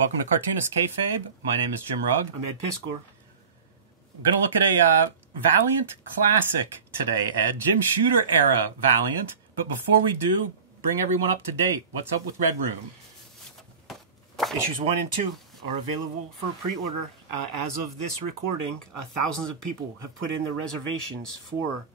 Welcome to Cartoonist Kayfabe. My name is Jim Rugg. I'm Ed Piskor. I'm going to look at a Valiant classic today, Ed. Jim Shooter era Valiant. But before we do, bring everyone up to date. What's up with Red Room? Issues 1 and 2 are available for pre-order. As of this recording, thousands of people have put in their reservations for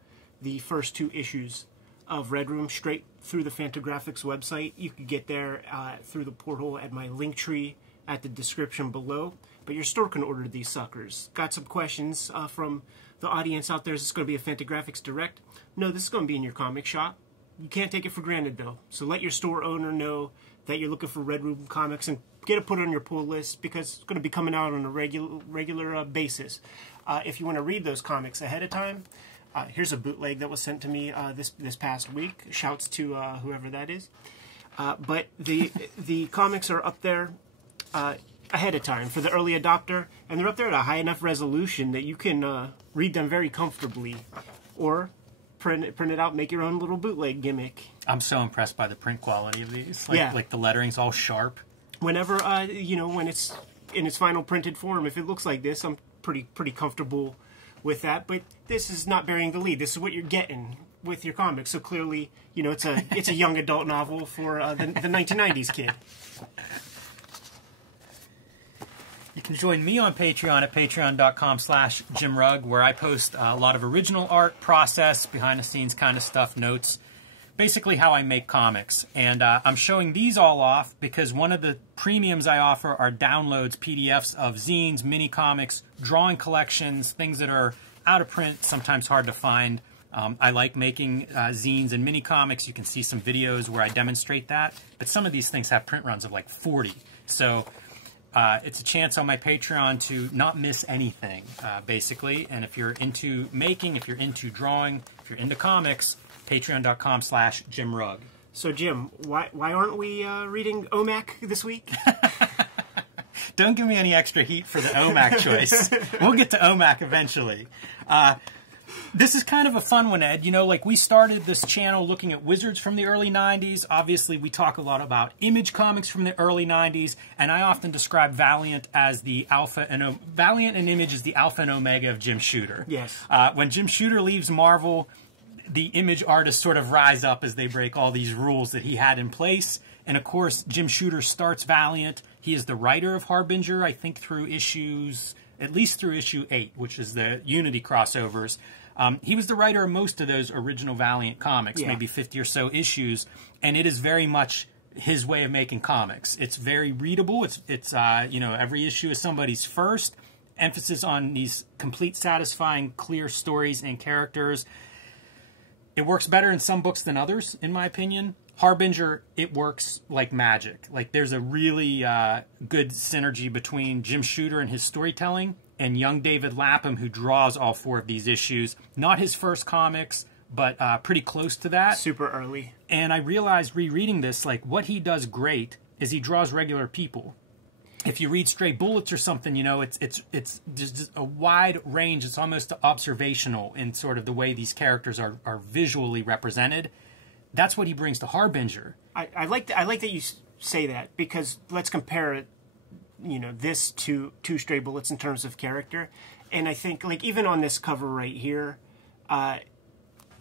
the first 2 issues of Red Room straight through the Fantagraphics website. You can get there through the portal at my link tree at the description below. But your store can order these suckers. Got some questions from the audience out there. Is this going to be a Fantagraphics Direct? No, this is going to be in your comic shop. You can't take it for granted, though. So let your store owner know that you're looking for Red Room comics and get it put on your pull list because it's going to be coming out on a regular basis. If you want to read those comics ahead of time, here's a bootleg that was sent to me this past week. Shouts to whoever that is. But the comics are up there ahead of time for the early adopter, and they're up there at a high enough resolution that you can read them very comfortably, or print it out, make your own little bootleg gimmick. I'm so impressed by the print quality of these. Yeah. Like the lettering's all sharp. Whenever when it's in its final printed form, if it looks like this, I'm pretty comfortable with that. But this is not bearing the lead. This is what you're getting with your comics. So clearly, it's a young adult novel for the 1990s kid. You can join me on Patreon at patreon.com/JimRugg, where I post a lot of original art, process, behind-the-scenes kind of stuff, notes, basically how I make comics. And I'm showing these all off because one of the premiums I offer are downloads, PDFs of zines, mini comics, drawing collections, things that are out of print, sometimes hard to find. I like making zines and mini comics. You can see some videos where I demonstrate that. But some of these things have print runs of like 40. So it's a chance on my Patreon to not miss anything, basically. And if you're into making, if you're into drawing, if you're into comics, patreon.com/JimRugg. So, Jim, why aren't we reading OMAC this week? Don't give me any extra heat for the OMAC choice. We'll get to OMAC eventually. This is kind of a fun one, Ed. We started this channel looking at Wizards from the early 90s. Obviously, we talk a lot about Image comics from the early 90s, and I often describe Valiant as the alpha and Valiant and Image is the alpha and omega of Jim Shooter. Yes. When Jim Shooter leaves Marvel, the Image artists sort of rise up as they break all these rules that he had in place. And, of course, Jim Shooter starts Valiant. He is the writer of Harbinger, I think, at least through issue 8, which is the Unity crossovers. He was the writer of most of those original Valiant comics, maybe 50 or so issues, and it is very much his way of making comics. It's very readable. It's every issue is somebody's first. Emphasis on these complete, satisfying, clear stories and characters. It works better in some books than others, in my opinion. Harbinger, it works like magic. Like, there's a really good synergy between Jim Shooter and his storytelling and young David Lapham, who draws all 4 of these issues. Not his first comics, but pretty close to that. Super early. And I realized rereading this, what he does great is he draws regular people. If you read Stray Bullets or something, it's just a wide range. It's almost observational in sort of the way these characters are visually represented. That's what he brings to Harbinger. I like that you say that, because let's compare it, this to Stray Bullets in terms of character. And I think, even on this cover right here,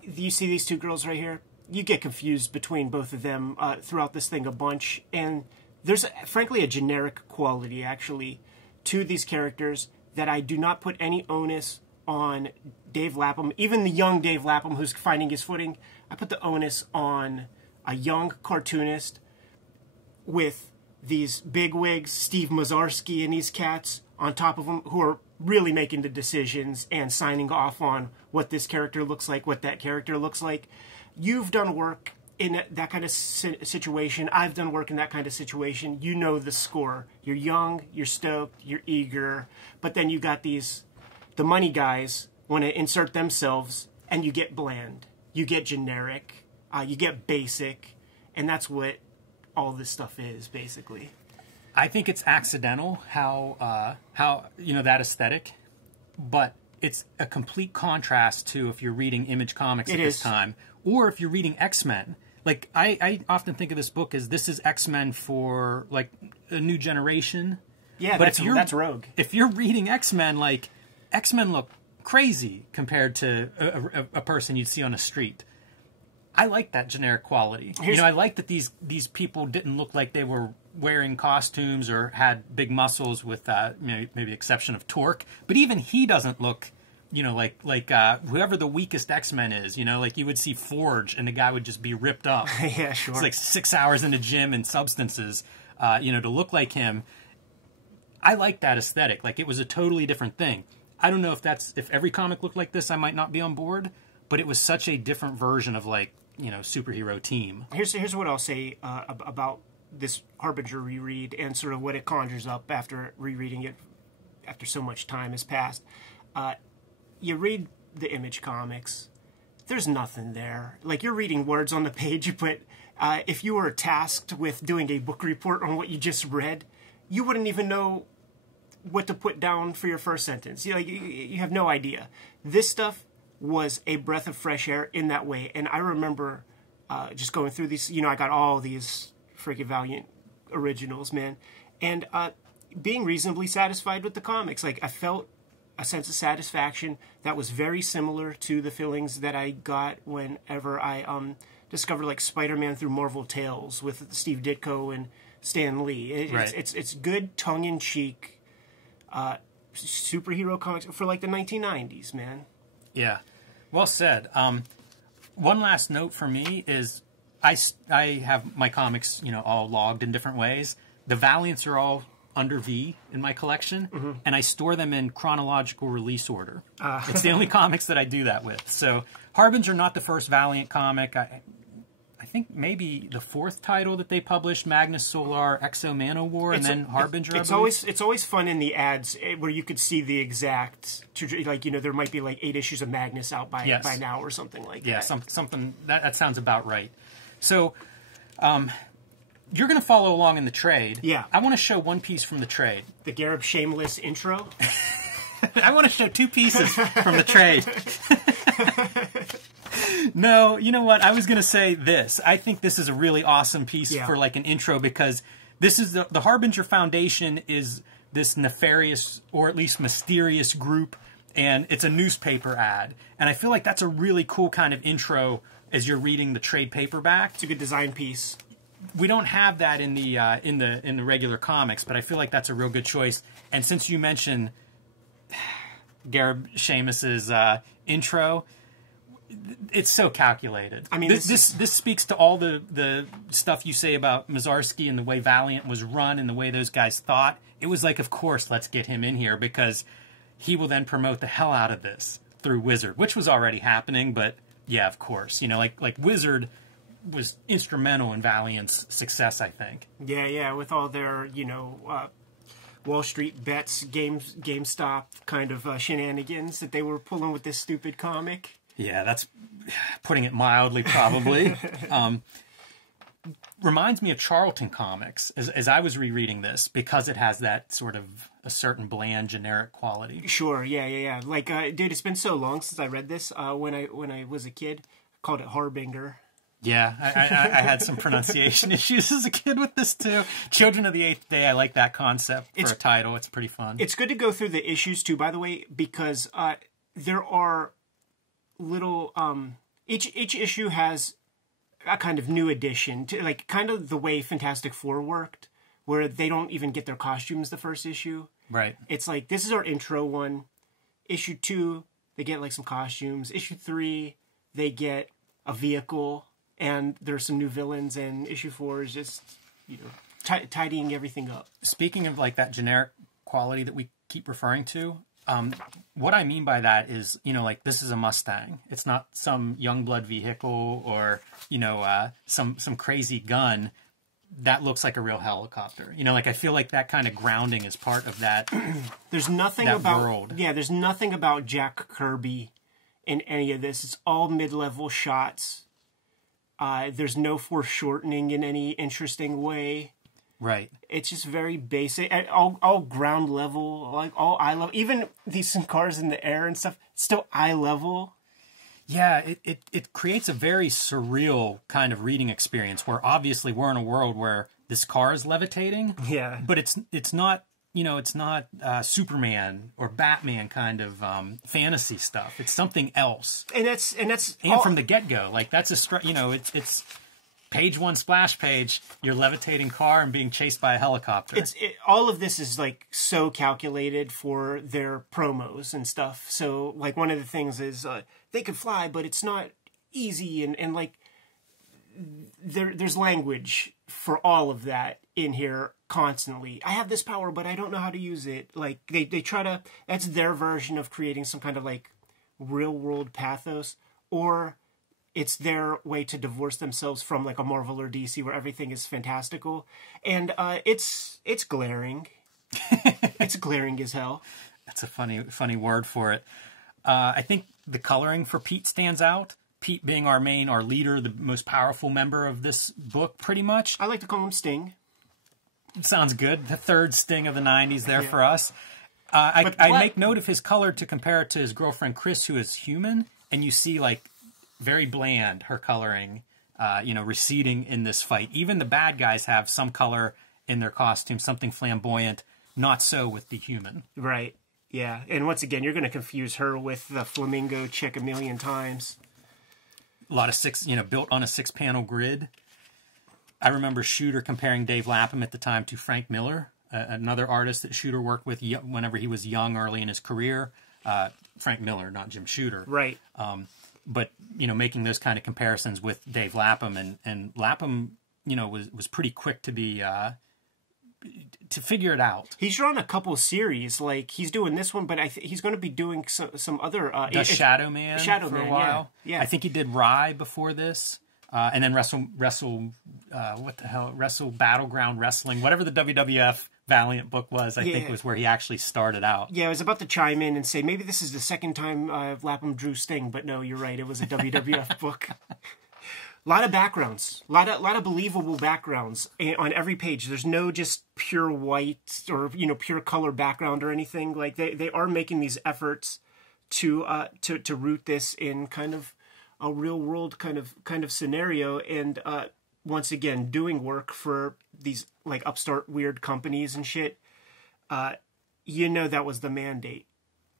you see these 2 girls right here? You get confused between both of them throughout this thing a bunch. And there's, frankly, a generic quality, actually, to these characters that I do not put any onus on Dave Lapham, even the young Dave Lapham who's finding his footing. I put the onus on a young cartoonist with these bigwigs, Steve Mazarski and these cats on top of him, who are really making the decisions and signing off on what this character looks like, what that character looks like. You've done work in that kind of situation. I've done work in that kind of situation. You know the score. You're young, you're stoked, you're eager, but then you got the money guys want to insert themselves, and you get bland. You get generic, you get basic, and that's what all this stuff is, basically. I think it's accidental how that aesthetic, but it's a complete contrast to if you're reading Image comics at this time, or if you're reading X-Men. like I often think of this book as this is X-Men for like a new generation. Yeah, but that's Rogue. If you're reading X-Men, like X-Men look crazy compared to a person you'd see on a street. I like that generic quality. I like that these people didn't look like they were wearing costumes or had big muscles with maybe the exception of Torque. But even he doesn't look, like whoever the weakest X-Men is. Like you would see Forge and the guy would just be ripped up. Yeah, sure. It's like 6 hours in the gym and substances, to look like him. I like that aesthetic. Like it was a totally different thing. I don't know if every comic looked like this, I might not be on board. But it was such a different version of superhero team. Here's what I'll say about this Harbinger reread and sort of what it conjures up after rereading it after so much time has passed. You read the Image comics, there's nothing there. Like you're reading words on the page, but if you were tasked with doing a book report on what you just read, you wouldn't even know what to put down for your first sentence. You have no idea. This stuff was a breath of fresh air in that way. And I remember just going through these, I got all these freaking Valiant originals, man. And being reasonably satisfied with the comics. Like, I felt a sense of satisfaction that was very similar to the feelings that I got whenever I discovered, like, Spider-Man Through Marvel Tales with Steve Ditko and Stan Lee. It's good, tongue-in-cheek superhero comics for, like, the 1990s, man. Yeah, well said. One last note for me is I have my comics, all logged in different ways. The Valiants are all under V in my collection, and I store them in chronological release order. It's the only comics that I do that with. So Harbinger, not the first Valiant comic. I think maybe the fourth title that they published, Magnus Solar Exo Mano War, and then Harbinger. It's always fun in the ads where you could see the exact, there might be like 8 issues of Magnus out by now or something like that. Yeah, something that sounds about right. So, you're going to follow along in the trade. Yeah. I want to show one piece from the trade. The Gareb Shameless intro. I want to show 2 pieces from the trade. No, you know what? I was going to say this. I think this is a really awesome piece for like an intro because this is the Harbinger Foundation is this nefarious or at least mysterious group, and it's a newspaper ad. And I feel like that's a really cool kind of intro as you're reading the trade paperback. It's a good design piece. We don't have that in the regular comics, but I feel like that's a real good choice. And since you mentioned Gareb Shamus's intro, it's so calculated. I mean, this speaks to all the stuff you say about Mazarsky and the way Valiant was run and the way those guys thought. It was like, of course, let's get him in here because he will then promote the hell out of this through Wizard, which was already happening. But yeah, of course, like Wizard was instrumental in Valiant's success, I think. Yeah, with all their Wall Street bets, GameStop kind of shenanigans that they were pulling with this stupid comic. Yeah, that's putting it mildly, probably. Reminds me of Charlton Comics as I was rereading this because it has that sort of a certain bland, generic quality. Sure, yeah. Like, dude, it's been so long since I read this. When I was a kid, I called it Harbinger. Yeah, I had some pronunciation issues as a kid with this too. Children of the Eighth Day, I like that concept for a title. It's pretty fun. It's good to go through the issues too, by the way, because there are little each issue has a kind of new addition to, like, kind of the way Fantastic Four worked, where they don't even get their costumes the first issue. Right. It's like, this is our intro one. Issue 2, they get like some costumes. Issue 3, they get a vehicle, and there's some new villains. And issue 4 is just, tidying everything up. Speaking of like that generic quality that we keep referring to, what I mean by that is, like, this is a Mustang. It's not some Youngblood vehicle or, some crazy gun that looks like a real helicopter. Like, I feel like that kind of grounding is part of that. There's nothing about world. Yeah, there's nothing about Jack Kirby in any of this. It's all mid-level shots. There's no foreshortening in any interesting way. Right. It's just very basic, all ground level, like all eye level. Even these cars in the air and stuff, still eye level. Yeah, it creates a very surreal kind of reading experience where obviously we're in a world where this car is levitating. Yeah. But it's not, it's not Superman or Batman kind of fantasy stuff. It's something else. And From the get-go, like that's it's page one splash page, you're levitating car and being chased by a helicopter. All of this is like so calculated for their promos and stuff. So like one of the things is they could fly, but it's not easy, and like there's language for all of that in here constantly. I have this power, but I don't know how to use it. Like they try to, that's their version of creating some kind of like real world pathos, or it's their way to divorce themselves from like a Marvel or DC where everything is fantastical. And it's glaring. It's glaring as hell. That's a funny word for it. I think the coloring for Pete stands out. Pete being our leader, the most powerful member of this book, pretty much. I like to call him Sting. Sounds good. The third Sting of the 90s there for us. I make note of his color to compare it to his girlfriend Chris, who is human, and you see like very bland her coloring, receding in this fight. Even the bad guys have some color in their costume, something flamboyant. Not so with the human. Right. Yeah. And once again, you're going to confuse her with the flamingo chick a million times. A lot of built on a 6-panel grid. I remember Shooter comparing Dave Lapham at the time to Frank Miller, another artist that Shooter worked with whenever he was young, early in his career. Frank Miller, not Jim Shooter. Right. But, making those kind of comparisons with Dave Lapham, and Lapham, was pretty quick to be, to figure it out. He's drawn a couple series, like he's doing this one, but he's going to be doing some other... Shadow Man for a while. Yeah. I think he did Rye before this. And then Wrestle Battleground Wrestling, whatever the WWF Valiant book was, I think was where he actually started out. Yeah, I was about to chime in and say, maybe this is the second time Lapham drew Sting, but no, you're right, it was a WWF book. A lot of backgrounds, a lot of believable backgrounds on every page. There's no just pure white or pure color background or anything. Like they are making these efforts to root this in kind of a real world kind of scenario, and once again doing work for these like upstart weird companies and shit. That was the mandate.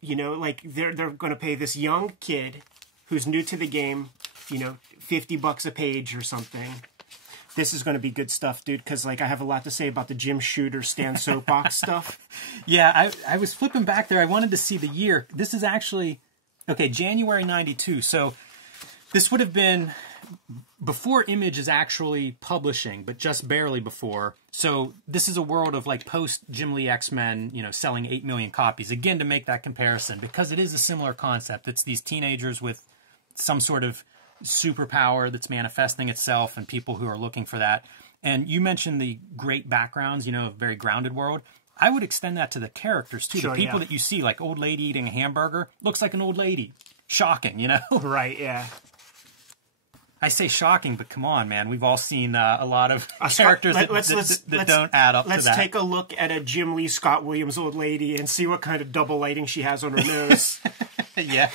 Like they're going to pay this young kid who's new to the game, $50 a page or something. This is going to be good stuff, dude, because like I have a lot to say about the Jim Shooter Stan Soapbox stuff. Yeah, I was flipping back there. I wanted to see the year. This is actually, January 92. So this would have been before Image is actually publishing, but just barely before. So this is a world of like post Jim Lee X-Men, selling 8 million copies. Again, to make that comparison, because it is a similar concept. It's these teenagers with some sort of superpower that's manifesting itself and people who are looking for that. And you mentioned the great backgrounds, a very grounded world. I would extend that to the characters too. Sure, the people that you see, like old lady eating a hamburger, looks like an old lady. Shocking, Right, yeah. I say shocking, but come on, man. We've all seen a lot of characters that don't add up to that. Let's take a look at a Jim Lee Scott Williams old lady and see what kind of double lighting she has on her nose. Yeah.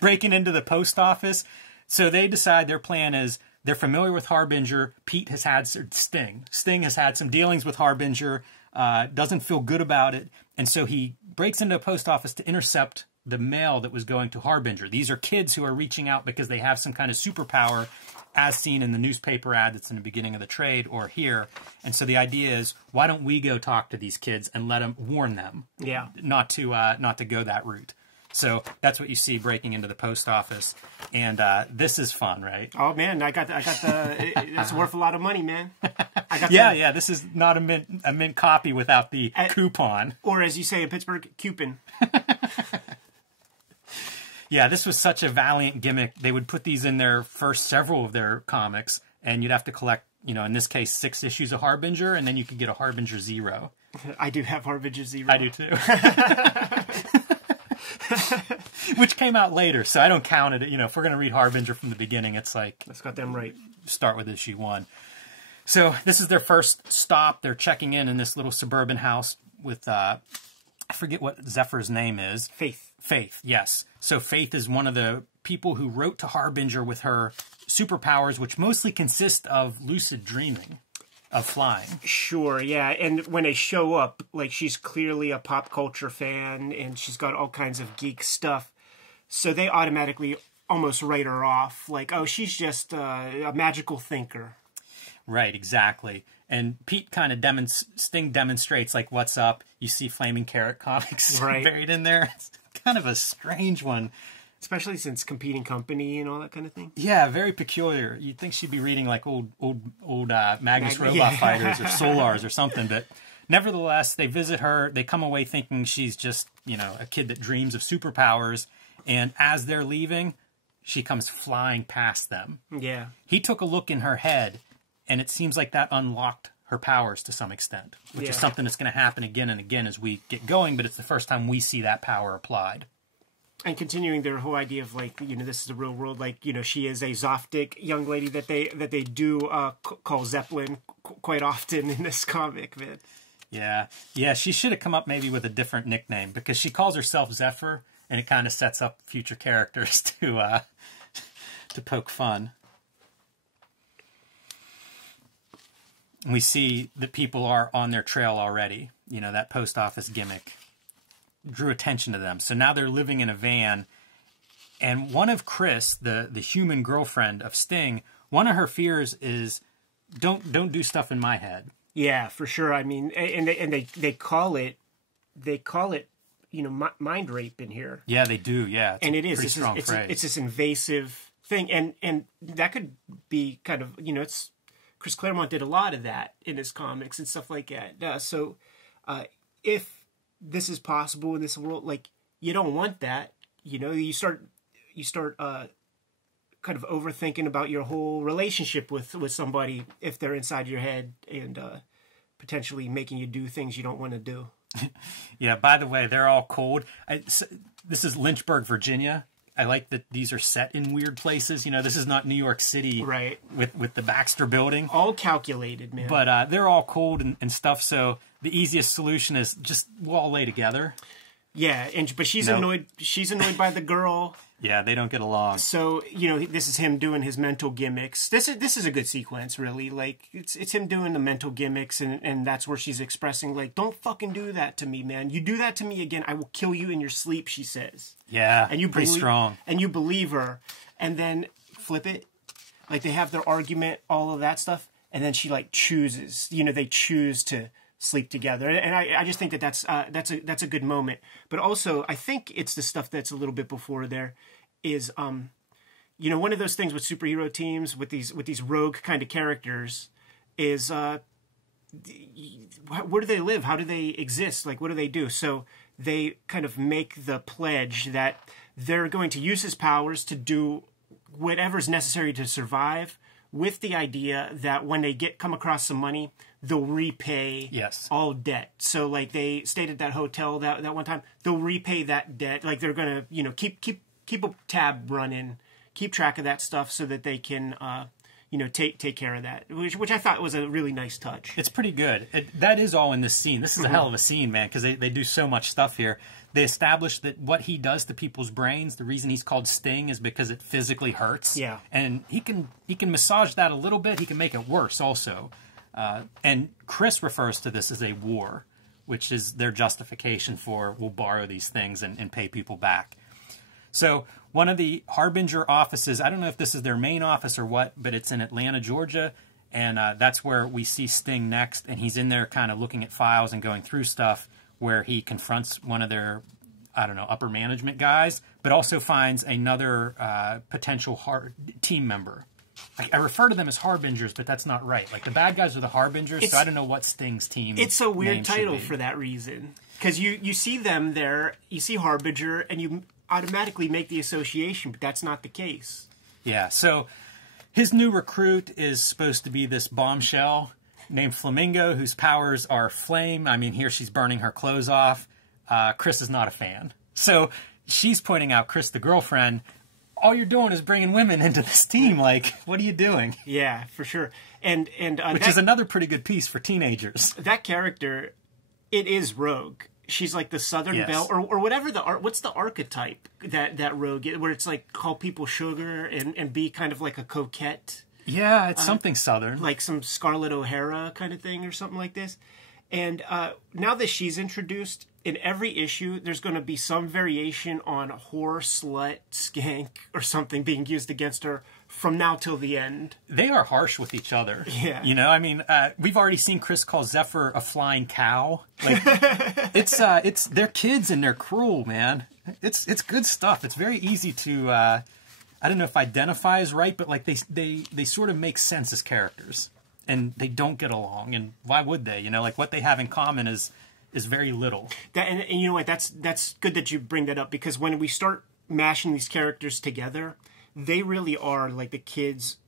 Breaking into the post office. So they decide their plan is they're familiar with Harbinger. Pete has had Sting. Sting has had some dealings with Harbinger, doesn't feel good about it. And so he breaks into a post office to intercept the mail that was going to Harbinger. These are kids who are reaching out because they have some kind of superpower, as seen in the newspaper ad that's in the beginning of the trade or here. And so the idea is, why don't we go talk to these kids and warn them, not to go that route. So that's what you see breaking into the post office, and this is fun, right? Oh man, I got the. It's worth a lot of money, man. Yeah. This is not a mint copy without the coupon, or as you say in Pittsburgh, coupon. Yeah, this was such a Valiant gimmick. They would put these in their first several of their comics, and you'd have to collect, in this case, 6 issues of Harbinger, and then you could get a Harbinger Zero. I do have Harbinger Zero. I do too. Which came out later, so I don't count it. If we're going to read Harbinger from the beginning, it's like... That's got them right. Start with issue 1. So this is their first stop. They're checking in this little suburban house with... I forget what Zephyr's name is. Faith. Faith, yes. So Faith is one of the people who wrote to Harbinger with her superpowers, which mostly consist of lucid dreaming, of flying. Sure, yeah. And when they show up, like, she's clearly a pop culture fan, and she's got all kinds of geek stuff. So they automatically almost write her off, like, oh, she's just a magical thinker. Right, exactly. And Pete kind of Sting demonstrates, like, what's up. You see Flaming Carrot Comics buried in there. It's kind of a strange one. Especially since Competing Company and all that kind of thing. Yeah, very peculiar. You'd think she'd be reading, like, old Magnus Robot Fighters or Solars or something. But nevertheless, they visit her. They come away thinking she's just, you know, a kid that dreams of superpowers. And as they're leaving, she comes flying past them. Yeah. He took a look in her head, and it seems like that unlocked her powers to some extent, which is something that's going to happen again and again as we get going, but it's the first time we see that power applied. And continuing their whole idea of, like, you know, this is the real world, like, you know, she is a Zoftic young lady that they do call Zeppelin quite often in this comic, man. Yeah, she should have come up maybe with a different nickname, because she calls herself Zephyr, and it kind of sets up future characters to poke fun. And we see that people are on their trail already. You know, that post office gimmick drew attention to them. So now they're living in a van. And one of Chris, the human girlfriend of Sting, one of her fears is, don't do stuff in my head. Yeah, for sure. I mean, and they call it, you know, mind rape in here. Yeah, they do. Yeah, and it is. Pretty strong phrase. It's this invasive thing, and that could be kind of, you know, it's Chris Claremont did a lot of that in his comics and stuff like that. So if this is possible in this world, like, you don't want that. You know, you start kind of overthinking about your whole relationship with somebody if they're inside your head and potentially making you do things you don't want to do. Yeah, by the way, they're all cold. This is Lynchburg, Virginia. I like that these are set in weird places. You know, this is not New York City, right? With the Baxter Building. All calculated, man. But they're all cold and stuff, so the easiest solution is just we'll all lay together. Yeah, but she's annoyed. She's annoyed by the girl. Yeah, they don't get along. So, you know, this is him doing his mental gimmicks. This is a good sequence, really. Like, it's him doing the mental gimmicks, and that's where she's expressing, like, don't fucking do that to me, man. You do that to me again, I will kill you in your sleep, she says. Yeah, and pretty strong. And you believe her. And then flip it. Like, they have their argument, all of that stuff, and then she, like, chooses. You know, they choose to sleep together, and I just think that's a good moment. But also, I think it's the stuff that's a little bit before there is you know, one of those things with superhero teams with these rogue kind of characters is where do they live? How do they exist? Like, what do they do? So they kind of make the pledge that they're going to use his powers to do whatever's necessary to survive, with the idea that when they come across some money, they'll repay all debt. So, like, they stayed at that hotel that one time, they'll repay that debt. Like, they're gonna, you know, keep a tab running, keep track of that stuff so that they can, you know, take care of that. Which I thought was a really nice touch. It's pretty good. That is all in this scene. This is a hell of a scene, man, because they do so much stuff here. They establish that what he does to people's brains, the reason he's called Sting is because it physically hurts. Yeah. And he can massage that a little bit. He can make it worse also. And Chris refers to this as a war, which is their justification for we'll borrow these things and pay people back. So one of the Harbinger offices, I don't know if this is their main office or what, but it's in Atlanta, Georgia. And that's where we see Sting next. And he's in there kind of looking at files and going through stuff, where he confronts one of their, I don't know, upper management guys, but also finds another potential team member. I refer to them as Harbingers, but that's not right. Like, the bad guys are the Harbingers, so I don't know what Sting's team It's a weird title for that reason. Because you see them there, you see Harbinger, and you automatically make the association, but that's not the case. Yeah, so his new recruit is supposed to be this bombshell named Flamingo, whose powers are flame. I mean, here she's burning her clothes off. Chris is not a fan. So she's pointing out, Chris, the girlfriend, all you're doing is bringing women into this team. Like, what are you doing? Yeah, for sure. Which is another pretty good piece for teenagers. That character, it is rogue. she's like the Southern Yes. Belle, or whatever what's the archetype that Rogue is, where it's like call people sugar and be kind of like a coquette, Yeah, it's something Southern. like some Scarlett O'Hara kind of thing or something like this. And now that she's introduced, in every issue, there's going to be some variation on whore, slut, skank, or something being used against her from now till the end. They are harsh with each other. Yeah. You know, I mean, we've already seen Chris call Zephyr a flying cow. Like, it's they're kids and they're cruel, man. It's good stuff. It's very easy to, I don't know if identify is right, but like they sort of make sense as characters. And they don't get along, and why would they? You know, like what they have in common is very little. And you know what? That's good that you bring that up, because when we start mashing these characters together, they really are like the kids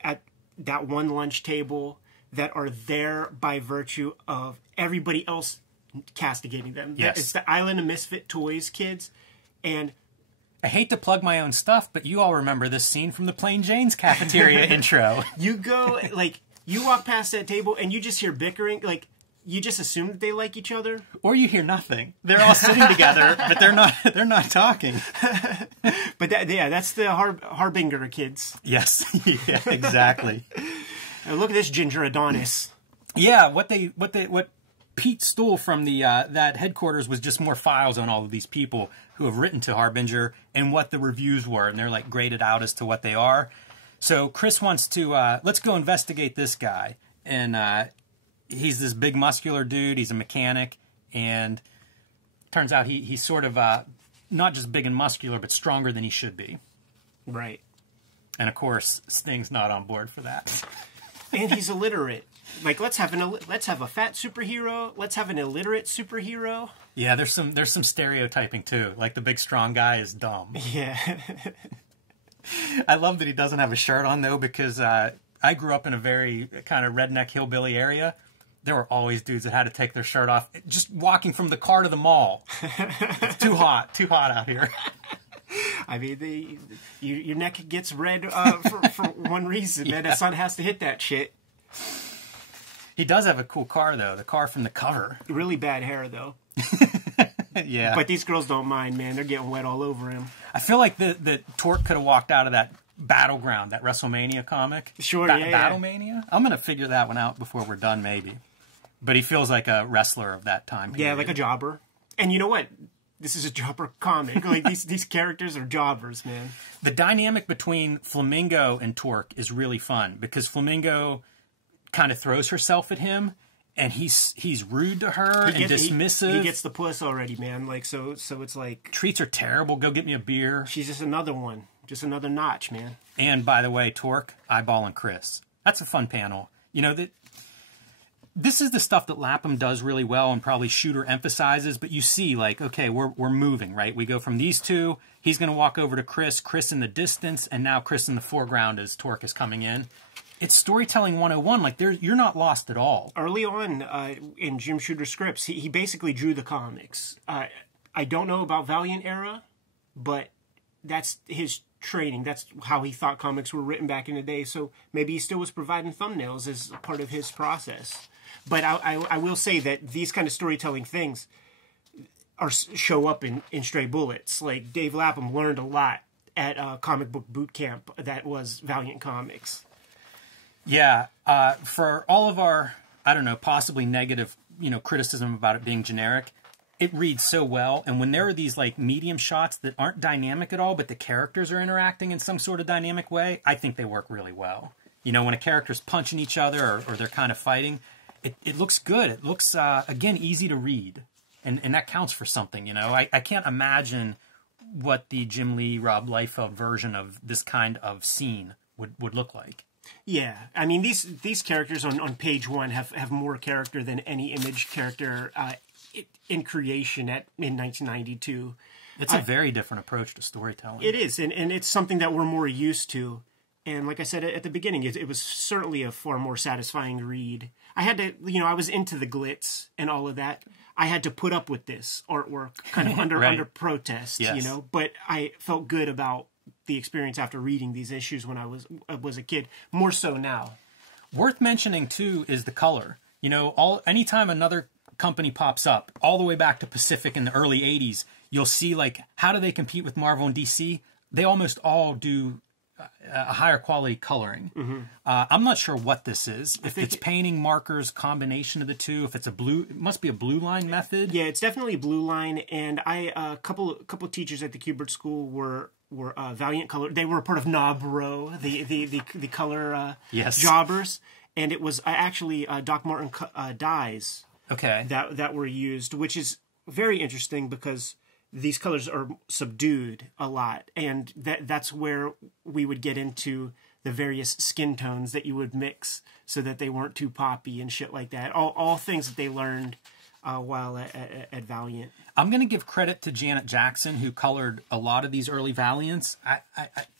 at that one lunch table that are there by virtue of everybody else castigating them. Yes. It's the Island of Misfit Toys kids, and I hate to plug my own stuff, but you all remember this scene from the Plain Jane's cafeteria intro. you go like. You walk past that table and you just hear bickering, like you just assume that they like each other, Or you hear nothing. They're all sitting together, but they're not talking. But that's the Harbinger kids. Yes, yeah, exactly. Look at this Ginger Adonis. Yeah, what Pete stole from the that headquarters was just more files on all of these people who have written to Harbinger and what the reviews were, and they're like graded out as to what they are. So Chris wants to, let's go investigate this guy. And he's this big muscular dude. He's a mechanic. And turns out he's sort of not just big and muscular, but stronger than he should be. Right. And, of course, Sting's not on board for that. And he's illiterate. Like, let's have a fat superhero. Let's have an illiterate superhero. Yeah, there's some stereotyping, too. Like, the big strong guy is dumb. Yeah. I love that he doesn't have a shirt on, though, because I grew up in a very kind of redneck hillbilly area. There were always dudes that had to take their shirt off just walking from the car to the mall. It's too hot out here. I mean, your neck gets red for one reason, man. The sun has to hit that shit. He does have a cool car, though. The car from the cover. Really bad hair, though. Yeah. But these girls don't mind, man. They're getting wet all over him. I feel like the Torque could have walked out of that Battleground, that WrestleMania comic. Sure, Battlemania? I'm going to figure that one out before we're done, maybe. But he feels like a wrestler of that time period. Yeah, like a jobber. And you know what? This is a jobber comic. Like these characters are jobbers, man. The dynamic between Flamingo and Torque is really fun because Flamingo kind of throws herself at him, and he's rude to her and dismissive. He gets the puss already, man. Like so it's like treats her terrible. Go get me a beer. She's just another one, just another notch, man. And by the way, Torque eyeballing Chris. That's a fun panel. You know that. This is the stuff that Lapham does really well and probably Shooter emphasizes, but you see, like, okay, we're moving, right? We go from these two, he's going to walk over to Chris in the distance, and now Chris in the foreground as Torque is coming in. It's storytelling 101. Like, you're not lost at all. Early on in Jim Shooter's scripts, he basically drew the comics. I don't know about Valiant era, but that's his training. That's how he thought comics were written back in the day, so maybe he still was providing thumbnails as part of his process. But I will say that these kind of storytelling things show up in Stray Bullets. Like, Dave Lapham learned a lot at comic book boot camp that was Valiant Comics. Yeah, for all of our, I don't know, possibly negative, criticism about it being generic, it reads so well. And when there are these like medium shots that aren't dynamic at all, but the characters are interacting in some sort of dynamic way, I think they work really well. When a character's punching each other or they're kind of fighting, it looks good. It looks, again, easy to read. And that counts for something, I can't imagine what the Jim Lee, Rob Liefeld version of this kind of scene would look like. Yeah. I mean, these characters on page one have more character than any Image character in creation in 1992. It's a very different approach to storytelling. It is, and it's something that we're more used to. And like I said at the beginning, it was certainly a far more satisfying read. I had to, I was into the glitz and all of that. I had to put up with this artwork kind of under right. under protest, yes. But I felt good about the experience after reading these issues when I was a kid. More so now. Worth mentioning too is the color. Anytime another company pops up, all the way back to Pacific in the early 80s, you'll see, like, how do they compete with Marvel and DC? They almost all do a higher quality coloring. I'm not sure what this is. If it's painting, markers, combination of the two. If it's a blue, it must be a blue line method. Yeah, it's definitely blue line. And a couple teachers at the Kubert School were Valiant Color. They were a part of Nobro, the color jobbers, and it was actually Doc Martin dyes. Okay. That were used, which is very interesting because these colors are subdued a lot, and that's where we would get into the various skin tones that you would mix so that they weren't too poppy and shit like that. All things that they learned while at Valiant. I'm going to give credit to Janet Jackson, who colored a lot of these early Valiants. I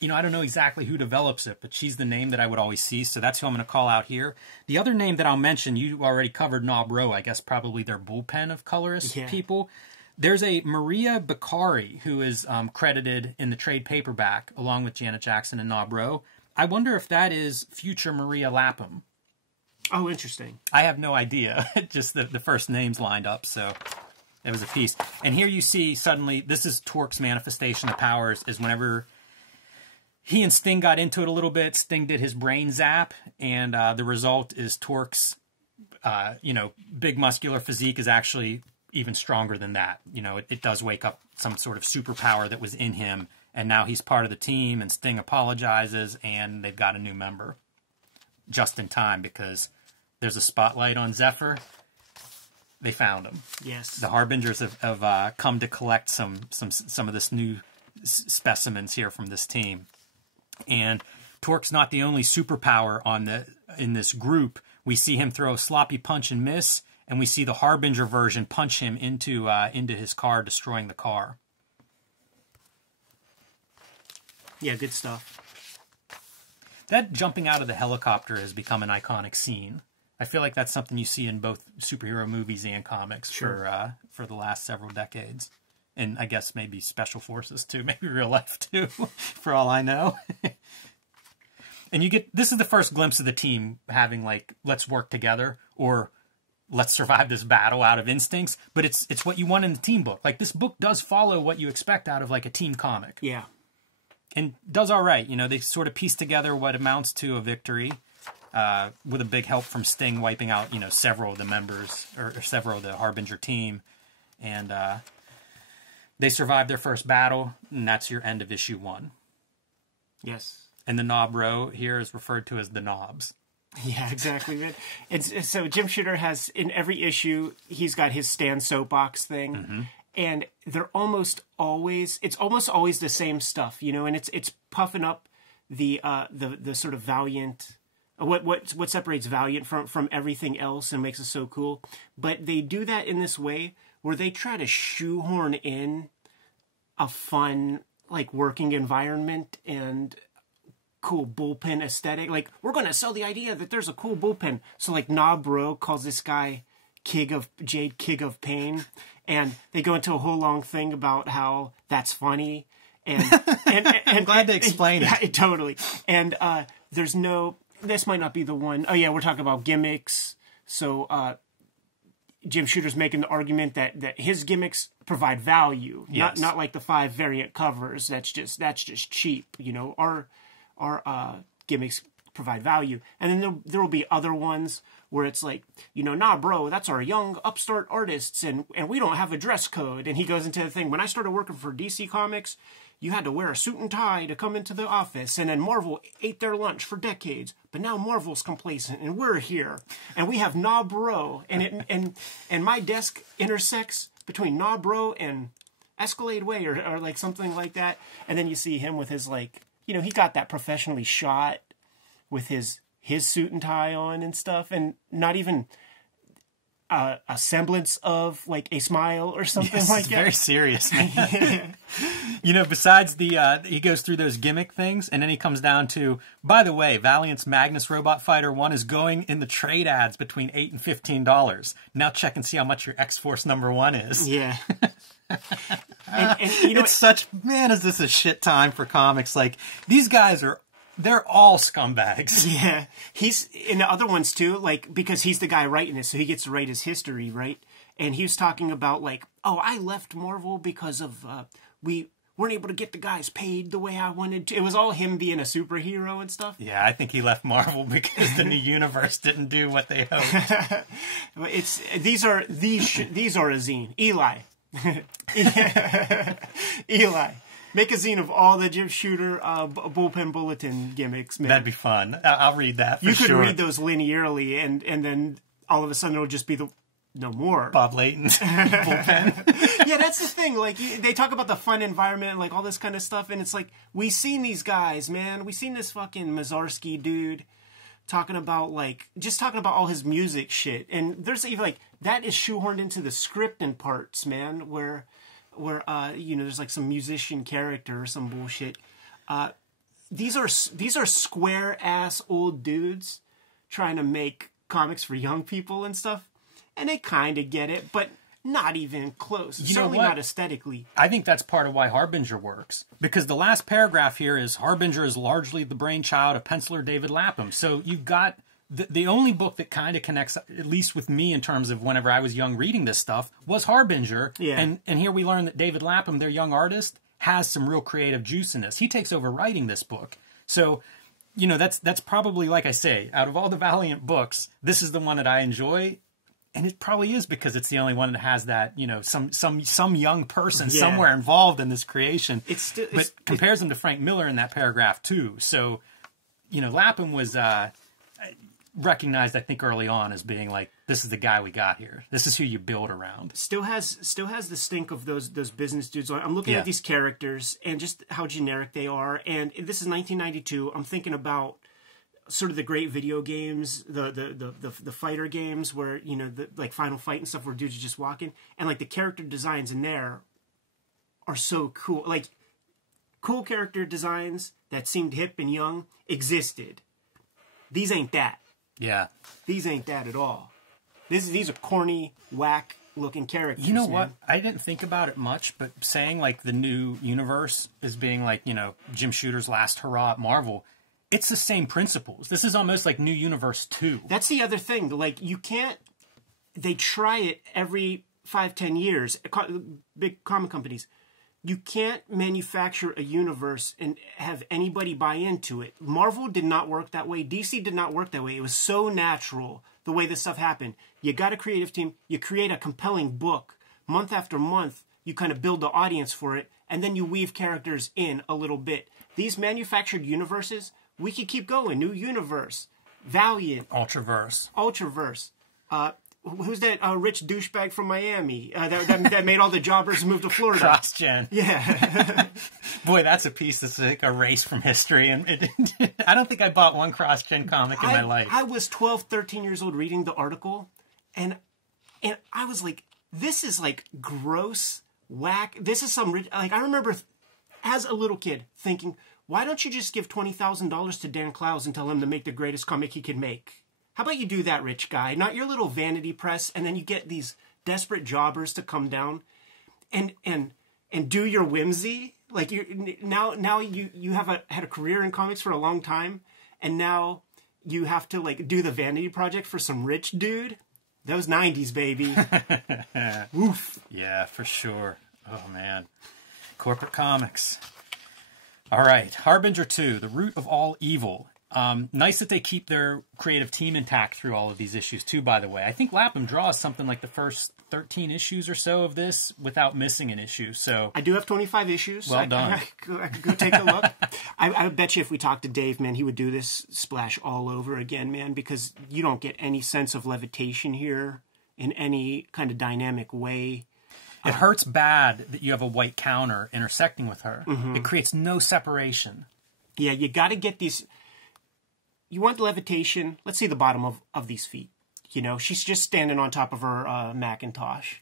don't know exactly who develops it, but she's the name that I would always see, so that's who I'm going to call out here. The other name that I'll mention, you already covered Nobro, I guess probably their bullpen of colorist people. There's a Maria Beccari who is credited in the trade paperback along with Janet Jackson and Nobro. I wonder if that is future Maria Lapham. Oh, interesting. I have no idea. Just the first names lined up, so it was a piece. And here you see suddenly, this is Torque's manifestation of powers, is whenever he and Sting got into it a little bit, Sting did his brain zap, and the result is Torque's, big muscular physique is actually even stronger than that. It does wake up some sort of superpower that was in him, and now he's part of the team, and Sting apologizes, and they've got a new member. Just in time, because there's a spotlight on Zephyr. They found him. Yes. The Harbingers have come to collect some of this new specimens here from this team. And Torque's not the only superpower in this group. We see him throw a sloppy punch and miss, and we see the Harbinger version punch him into his car, destroying the car. Yeah, good stuff. That jumping out of the helicopter has become an iconic scene. I feel like that's something you see in both superhero movies and comics for the last several decades. And I guess maybe special forces too, maybe real life too, for all I know. And this is the first glimpse of the team having, like, let's work together, or let's survive this battle out of instincts. But it's what you want in the team book. Like, this book does follow what you expect out of, like, a team comic. Yeah. And does all right. They sort of piece together what amounts to a victory, with a big help from Sting wiping out, several of the members, or several of the Harbinger team. And they survive their first battle, and that's your end of issue 1. Yes. And the Nobro here is referred to as the Knobs. Yeah, exactly, man. So Jim Shooter has, in every issue, he's got his Stan Soapbox thing. Mm-hmm. And it's almost always the same stuff, and it's puffing up the sort of Valiant, what separates Valiant from everything else and makes it so cool. But they do that in this way where they try to shoehorn in a fun, like, working environment and cool bullpen aesthetic. Like, we're going to sell the idea that there's a cool bullpen. So, like, Nobro calls this guy King of Pain, and they go into a whole long thing about how that's funny. And I'm glad they explained it. Yeah, totally. And this might not be the one. Oh, yeah, we're talking about gimmicks. So, Jim Shooter's making the argument that his gimmicks provide value, yes. not like the 5 variant covers. That's just cheap. Our gimmicks provide value, and then there will be other ones where it's like, nah, bro, that's our young upstart artists, and we don't have a dress code. And he goes into the thing. When I started working for DC Comics, you had to wear a suit and tie to come into the office, and then Marvel ate their lunch for decades. But now Marvel's complacent, and we're here, and we have Nobro, and my desk intersects between Nobro and Escalade Way, or like something like that. And then you see him with his, like, he got that professionally shot with his suit and tie on and stuff, and not even a semblance of, like, a smile or something like that. Very serious, man. Besides he goes through those gimmick things, and then he comes down to, by the way, Valiant's Magnus Robot Fighter 1 is going in the trade ads between $8 and $15. Now check and see how much your X-Force number 1 is. Yeah. and it's such, man, is this a shit time for comics? Like, these guys they're all scumbags. Yeah. He's in the other ones too, like, because he's the guy writing this, so he gets to write his history, right? and he was talking about like, oh, I left Marvel because of we weren't able to get the guys paid the way I wanted to. It was all him being a superhero and stuff. Yeah, I think he left Marvel because the new universe didn't do what they hoped. These are a zine. Eli. Eli. Make a zine of all the Jim Shooter bullpen bulletin gimmicks, man. That'd be fun. I'll read that for sure. You could read those linearly, and then all of a sudden it'll just be no more. Bob Layton's bullpen. Yeah, that's the thing. Like, they talk about the fun environment and like all this kind of stuff, and it's like, we seen these guys, man. We seen this fucking Mazarsky dude talking about all his music shit, and there's even like that is shoehorned into the script in parts, man, where there's like some musician character or some bullshit. These are square ass old dudes trying to make comics for young people and stuff, and they kind of get it, but not even close. Certainly not aesthetically. I think that's part of why Harbinger works, because the last paragraph here is Harbinger is largely the brainchild of penciler David Lapham. So you've got the only book that kind of connects, at least with me in terms of whenever I was young reading this stuff, was Harbinger. Yeah. And here we learn that David Lapham, their young artist, has some real creative juice in this. He takes over writing this book. So, that's probably, like I say, out of all the Valiant books, this is the one that I enjoy. And it probably is because it's the only one that has that, some young person somewhere involved in this creation. But compares him to Frank Miller in that paragraph too. So, Lapham was recognized, I think, early on as being like, this is the guy we got here. This is who you build around. Still has the stink of those business dudes. I'm looking at these characters and just how generic they are. And this is 1992. I'm thinking about sort of the great video games, the fighter games where, like Final Fight and stuff where dudes are just walking. And like the character designs in there are so cool. Like cool character designs that seemed hip and young existed. These ain't that. Yeah. These ain't that at all. These are corny, whack looking characters. You know what? I didn't think about it much, but saying like the new universe is being like, Jim Shooter's last hurrah at Marvel, it's the same principles. This is almost like New Universe 2. That's the other thing. Like, you can't... They try it every 5-10 years. Big comic companies. You can't manufacture a universe and have anybody buy into it. Marvel did not work that way. DC did not work that way. It was so natural the way this stuff happened. You got a creative team. You create a compelling book. Month after month, you kind of build the audience for it, and then you weave characters in a little bit. These manufactured universes... We could keep going. New Universe, Valiant, Ultraverse. Who's that rich douchebag from Miami that made all the jobbers move to Florida? CrossGen. Yeah. Boy, that's a piece that's like erased from history. And I don't think I bought one CrossGen comic in my life. I was 12, 13 years old reading the article, and I was like, this is like gross, whack. This is some rich... Like, I remember as a little kid thinking... Why don't you just give $20,000 to Dan Clowes and tell him to make the greatest comic he can make? How about you do that, rich guy? Not your little vanity press, and then you get these desperate jobbers to come down and do your whimsy. Like now you have had a career in comics for a long time, and now you have to like do the vanity project for some rich dude. Those 90s, baby. Woof. Yeah, for sure. Oh man, corporate comics. All right, Harbinger 2, The Root of All Evil. Nice that they keep their creative team intact through all of these issues, too, by the way. I think Lapham draws something like the first 13 issues or so of this without missing an issue. So I do have 25 issues. Well done. I could go take a look. I bet you if we talked to Dave, man, he would do this splash all over again, man, because you don't get any sense of levitation here in any kind of dynamic way. It hurts bad that you have a white counter intersecting with her. Mm-hmm. It creates no separation. Yeah, you got to get these... You want levitation? Let's see the bottom of these feet. She's just standing on top of her Macintosh.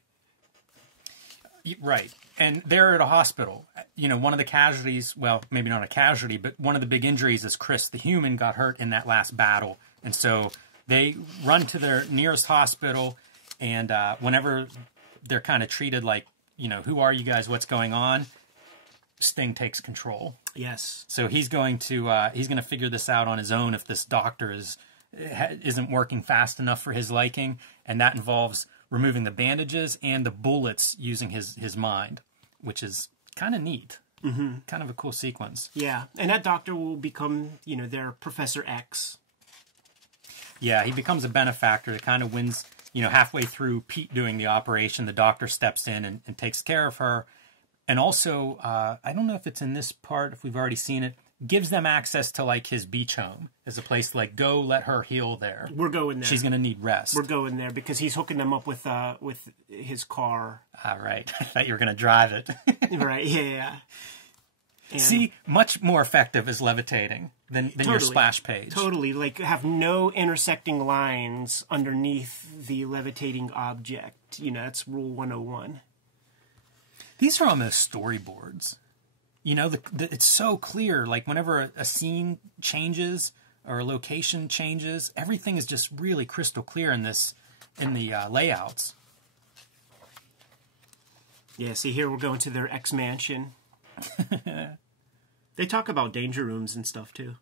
Right. And they're at a hospital. One of the casualties... Well, maybe not a casualty, but one of the big injuries is Chris the Human got hurt in that last battle. And so they run to their nearest hospital, and whenever... They're kind of treated like, who are you guys? What's going on? Sting takes control. Yes. So he's going to figure this out on his own if this doctor isn't working fast enough for his liking, and that involves removing the bandages and the bullets using his mind, which is kind of neat. Mm-hmm. Kind of a cool sequence. Yeah, and that doctor will become, their Professor X. Yeah, he becomes a benefactor that kind of wins, halfway through Pete doing the operation, the doctor steps in and takes care of her. And also, I don't know if it's in this part, if we've already seen it, gives them access to, like, his beach home as a place to, like, go let her heal there. We're going there. She's going to need rest. We're going there because he's hooking them up with his car. All right. I thought you were going to drive it. Right, yeah. And see, much more effective as levitating than your splash page. Totally. Like, have no intersecting lines underneath the levitating object. That's Rule 101. These are almost storyboards. It's so clear. Like, whenever a scene changes or a location changes, everything is just really crystal clear in the layouts. Yeah, see, here we're going to their X-Mansion. They talk about danger rooms and stuff, too.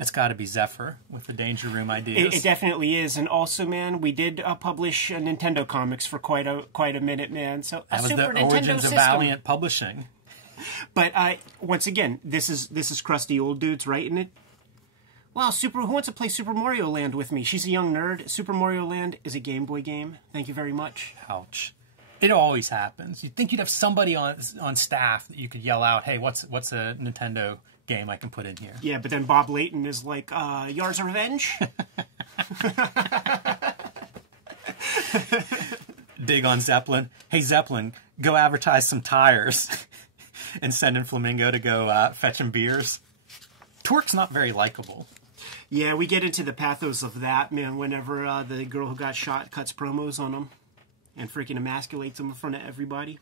It's got to be Zephyr with the danger room ideas. It definitely is. And also, man, we did publish Nintendo comics for quite a minute, man. So that was Super the Nintendo origins system. of Valiant Publishing. But once again, this is crusty old dudes writing it. Wow, who wants to play Super Mario Land with me? She's a young nerd. Super Mario Land is a Game Boy game. Thank you very much. Ouch. It always happens. You'd think you'd have somebody on staff that you could yell out, hey, what's a Nintendo game I can put in here? Yeah, but then Bob Layton is like, Yar's Revenge? Dig on Zeppelin. Hey, Zeppelin, go advertise some tires and send in Flamingo to go fetch him beers. Torque's not very likable. Yeah, we get into the pathos of that, man, whenever the girl who got shot cuts promos on him and freaking emasculates him in front of everybody.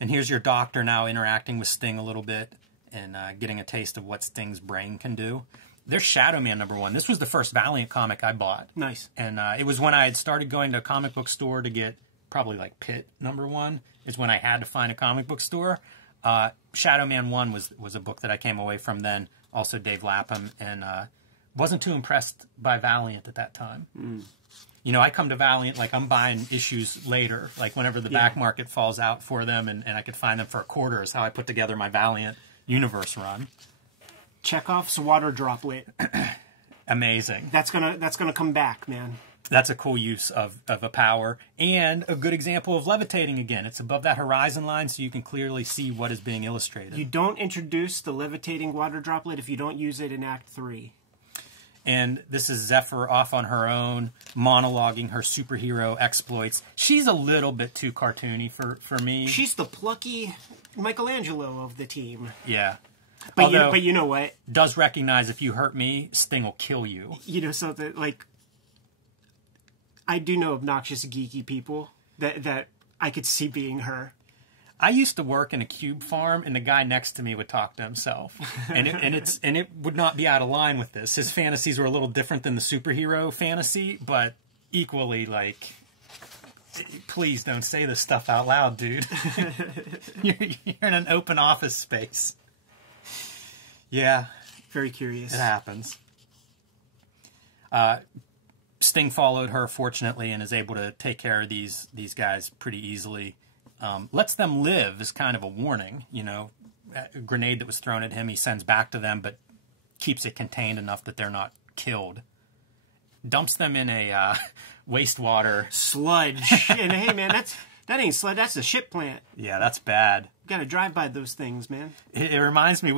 And here's your doctor now interacting with Sting a little bit and getting a taste of what Sting's brain can do. There's Shadow Man #1. This was the first Valiant comic I bought. Nice. And it was when I had started going to a comic book store to get probably like Pit #1 is when I had to find a comic book store. Shadow Man 1 was a book that I came away from then, also Dave Lapham, and wasn't too impressed by Valiant at that time. Mm. I come to Valiant, like, I'm buying issues later, like whenever the back market falls out for them and I could find them for a quarter is how I put together my Valiant Universe run. Chekhov's water droplet. Amazing. That's gonna come back, man. That's a cool use of a power and a good example of levitating again. It's above that horizon line so you can clearly see what is being illustrated. You don't introduce the levitating water droplet if you don't use it in Act 3. And this is Zephyr off on her own, monologuing her superhero exploits. She's a little bit too cartoony for me. She's the plucky Michelangelo of the team. Yeah. But you know what? Does recognize if you hurt me, Sting will kill you. Something like, I do know obnoxious, geeky people that I could see being her. I used to work in a cube farm, and the guy next to me would talk to himself, and it would not be out of line with this. His fantasies were a little different than the superhero fantasy, but equally like, please don't say this stuff out loud, dude. you're in an open office space. Yeah, very curious. It happens. Sting followed her, fortunately, and is able to take care of these guys pretty easily. Lets them live is kind of a warning, a grenade that was thrown at him, he sends back to them, but keeps it contained enough that they're not killed. Dumps them in a wastewater sludge. And hey, man, that ain't sludge. That's a ship plant. Yeah, that's bad. You got to drive by those things, man. It reminds me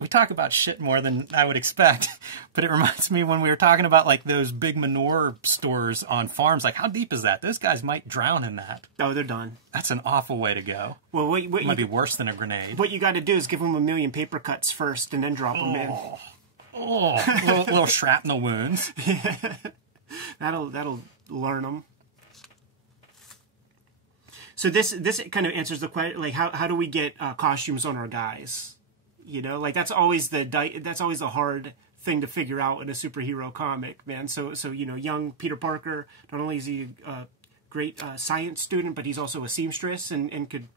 we talk about shit more than I would expect, but it reminds me when we were talking about like those big manure stores on farms, like how deep is that? Those guys might drown in that. Oh, they're done. That's an awful way to go. Well, it might be worse than a grenade. What you got to do is give them 1,000,000 paper cuts first and then drop them in. Little shrapnel wounds. That'll learn them. So this kind of answers the question, like how do we get costumes on our guys? That's always the hard thing to figure out in a superhero comic, man. So young Peter Parker, not only is he a great science student, but he's also a seamstress and could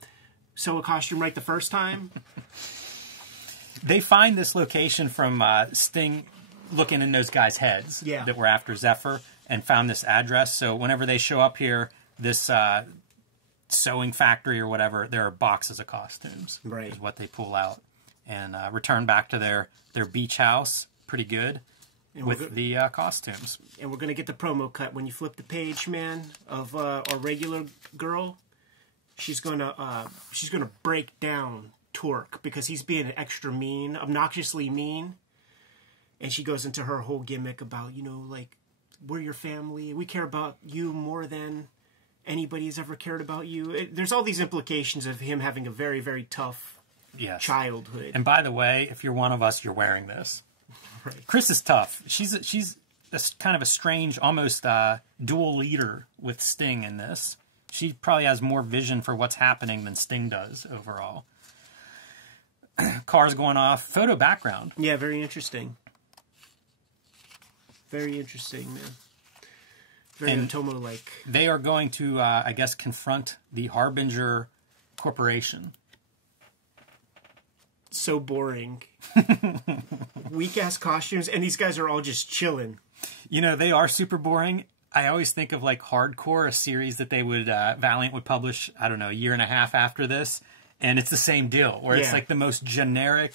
sew a costume right the first time. They find this location from Sting looking in those guys' heads that were after Zephyr, and found this address. So whenever they show up here, this sewing factory or whatever, there are boxes of costumes. Right. Is what they pull out and return back to their beach house. Pretty good. With the costumes. And we're going to get the promo cut. When you flip the page, man, of our regular girl, she's going to break down Torque because he's being extra mean, obnoxiously mean. And she goes into her whole gimmick about, like, we're your family. We care about you more than anybody has ever cared about you. There's all these implications of him having a very, very tough childhood. And by the way, if you're one of us, you're wearing this. Right. Chris is tough. She's a kind of a strange, almost dual leader with Sting in this. She probably has more vision for what's happening than Sting does overall. Cars going off. Photo background. Yeah, very interesting. Very interesting, man. Very Otomo-like. They are going to, I guess, confront the Harbinger Corporation. So boring. Weak-ass costumes, and these guys are all just chilling. They are super boring. I always think of, like, Hardcore, a series that they would, Valiant would publish, I don't know, a year and a half after this. And it's the same deal, where it's like the most generic,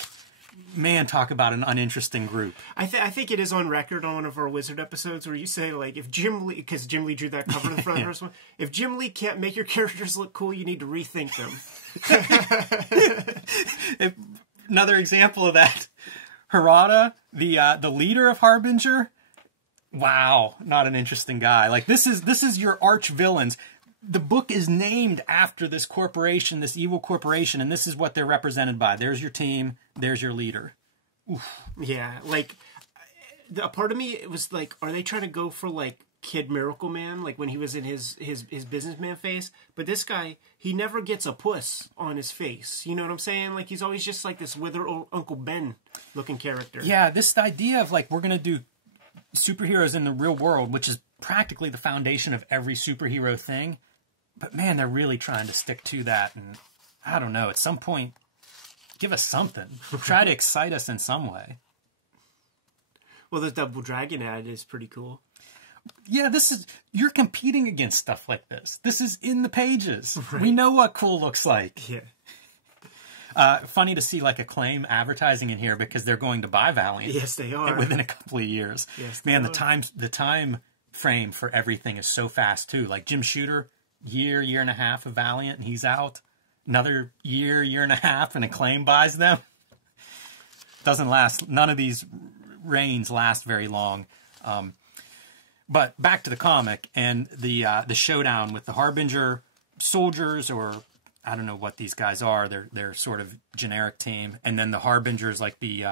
man, talk about an uninteresting group. I think it is on record on one of our Wizard episodes where you say, like, if Jim Lee, because Jim Lee drew that cover for the first one, if Jim Lee can't make your characters look cool, you need to rethink them. Another example of that, Harada, the leader of Harbinger. Wow, not an interesting guy. Like, this is your arch villains. The book is named after this corporation, this evil corporation, and this is what they're represented by. There's your team. There's your leader. Oof. Yeah, like, a part of me, it was like, are they trying to go for, like, Kid Miracle Man, like when he was in his businessman face? But this guy, he never gets a puss on his face. You know what I'm saying? Like, he's always just like this wither old Uncle Ben looking character. Yeah, this idea of, like, we're going to do superheroes in the real world, which is practically the foundation of every superhero thing. But, man, they're really trying to stick to that. And I don't know, at some point, give us something. Try to excite us in some way. Well, the Double Dragon ad is pretty cool. Yeah, you're competing against stuff like this. This is in the pages. Right. We know what cool looks like. Yeah. Funny to see, like, Acclaim advertising in here because they're going to buy Valiant. Yes, they are. Within a couple of years. Yes, man, the time frame for everything is so fast too. Like Jim Shooter, year and a half of Valiant, and he's out. Another year and a half, and Acclaim buys them. Doesn't last. None of these reigns last very long. But back to the comic and the showdown with the Harbinger soldiers, or I don't know what these guys are. They're sort of generic team, and then the Harbingers, like the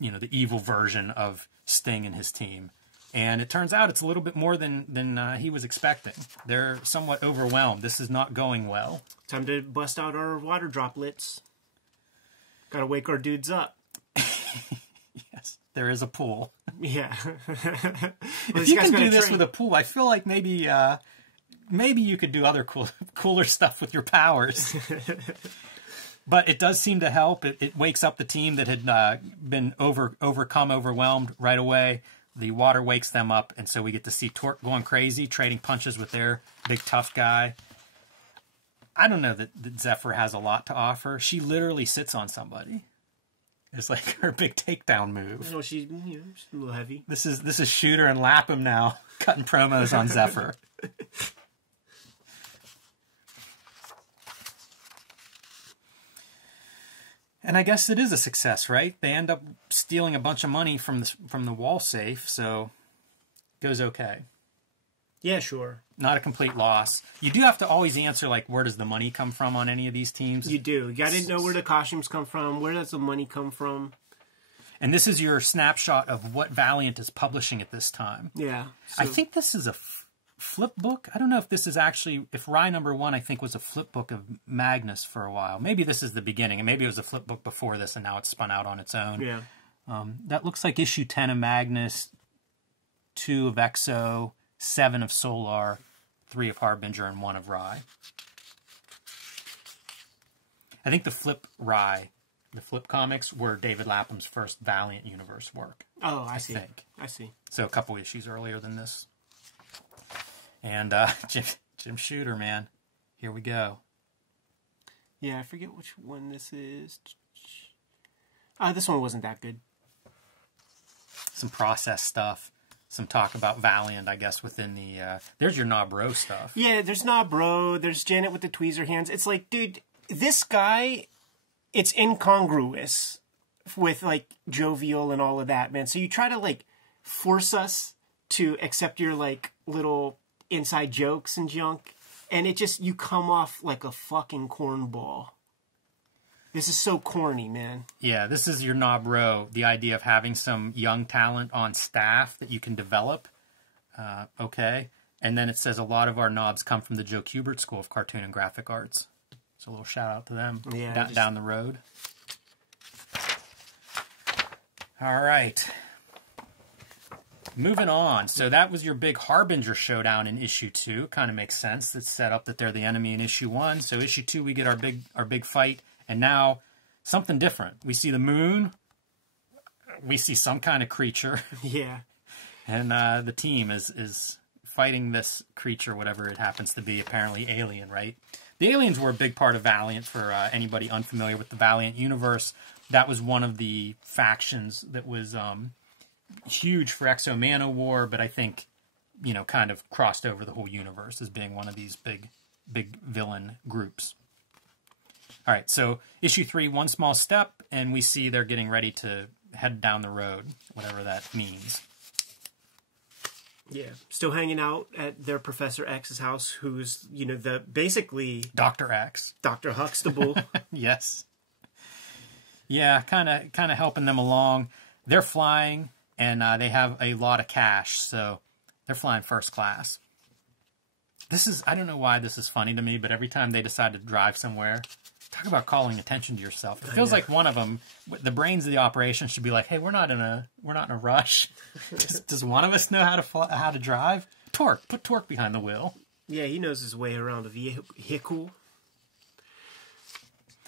the evil version of Sting and his team. And it turns out it's a little bit more than he was expecting. They're somewhat overwhelmed. This is not going well. Time to bust out our water droplets. Gotta wake our dudes up. Yes, there is a pool. Yeah. If you can do this with a pool, I feel like maybe you could do other cooler stuff with your powers. But it does seem to help. It wakes up the team that had been overwhelmed right away. The water wakes them up, and so we get to see Torque going crazy, trading punches with their big tough guy. I don't know that Zephyr has a lot to offer. She literally sits on somebody. It's like her big takedown move. No, she's a little heavy. This is Shooter and Lapham now cutting promos on Zephyr. And I guess it is a success, right? They end up stealing a bunch of money from the wall safe, so it goes okay. Yeah, sure. Not a complete loss. You do have to always answer, like, where does the money come from on any of these teams? You do. You got to know where the costumes come from. Where does the money come from? And this is your snapshot of what Valiant is publishing at this time. Yeah. So I think this is a flip book. I don't know if this is actually, if Rye #1, I think, was a flip book of Magnus for a while. Maybe this is the beginning, and maybe it was a flip book before this, and now it's spun out on its own. Yeah. That looks like issue 10 of Magnus, 2 of Exo, 7 of Solar, 3 of Harbinger, and 1 of Rye. I think the flip comics were David Lapham's first Valiant universe work. Oh, I see. think. I see. So a couple issues earlier than this. And Jim Shooter, man. Here we go. Yeah, I forget which one this is. This one wasn't that good. Some process stuff. Some talk about Valiant, I guess, within the... there's your Nah Bro stuff. Yeah, there's Nah Bro. There's Janet with the tweezer hands. It's like, dude, this guy, it's incongruous with, like, jovial and all of that, man. So you try to, like, force us to accept your, like, little inside jokes and junk, and it just, you come off like a fucking cornball. This is so corny, man. Yeah, this is your Nah Bro, the idea of having some young talent on staff that you can develop. Okay. And then it says a lot of our knobs come from the Joe Kubert School of Cartoon and Graphic Arts. So a little shout out to them down the road. All right. Moving on. So that was your big Harbinger showdown in issue 2. Kind of makes sense. It's set up that they're the enemy in issue 1. So issue 2, we get our big fight. And now, something different. We see the moon. We see some kind of creature. Yeah. And the team is fighting this creature, whatever it happens to be, apparently alien, right? The aliens were a big part of Valiant for anybody unfamiliar with the Valiant universe. That was one of the factions that was huge for Exo-Mana War, but I think, you know, kind of crossed over the whole universe as being one of these big villain groups. All right, so issue 3, one small step, and we see they're getting ready to head down the road, whatever that means. Yeah, still hanging out at their Professor X's house, who's, you know, basically Dr. X. Dr. Huxtable. Yes. Yeah, kind of helping them along. They're flying, and they have a lot of cash, so they're flying first class. I don't know why this is funny to me, but every time they decide to drive somewhere, talk about calling attention to yourself. It feels like one of them, the brains of the operation, should be like, "Hey, we're not in a rush. Does one of us know how to drive? Torque, put Torque behind the wheel." Yeah, he knows his way around a vehicle.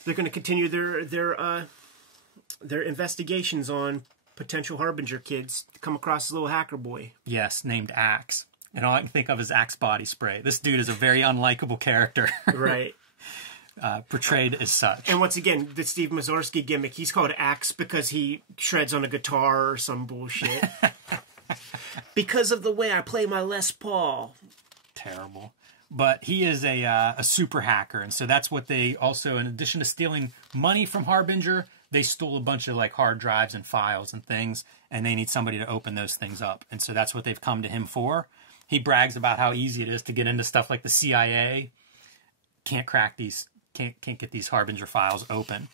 They're going to continue their investigations on potential Harbinger kids to come across this little hacker boy. Yes, named Axe. And all I can think of is Axe body spray. This dude is a very unlikable character. Right. Portrayed as such. And once again, the Steve Mazorsky gimmick, he's called Axe because he shreds on a guitar or some bullshit. Because of the way I play my Les Paul. Terrible. But he is a super hacker, and so that's what they also, in addition to stealing money from Harbinger, they stole a bunch of like hard drives and files and things, and they need somebody to open those things up. And so that's what they've come to him for. He brags about how easy it is to get into stuff like the CIA. Can't get these Harbinger files open.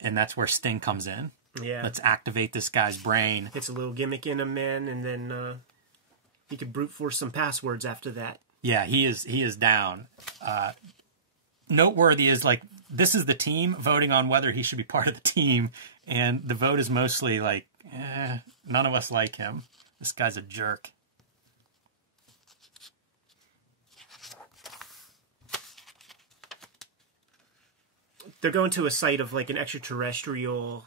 And that's where Sting comes in. Yeah. Let's activate this guy's brain. It's a little gimmick in him, man, and then he could brute force some passwords after that. Yeah, he is down. Noteworthy is, like, this is the team voting on whether he should be part of the team, and the vote is mostly like, none of us like him. This guy's a jerk. They're going to a site of, like, an extraterrestrial...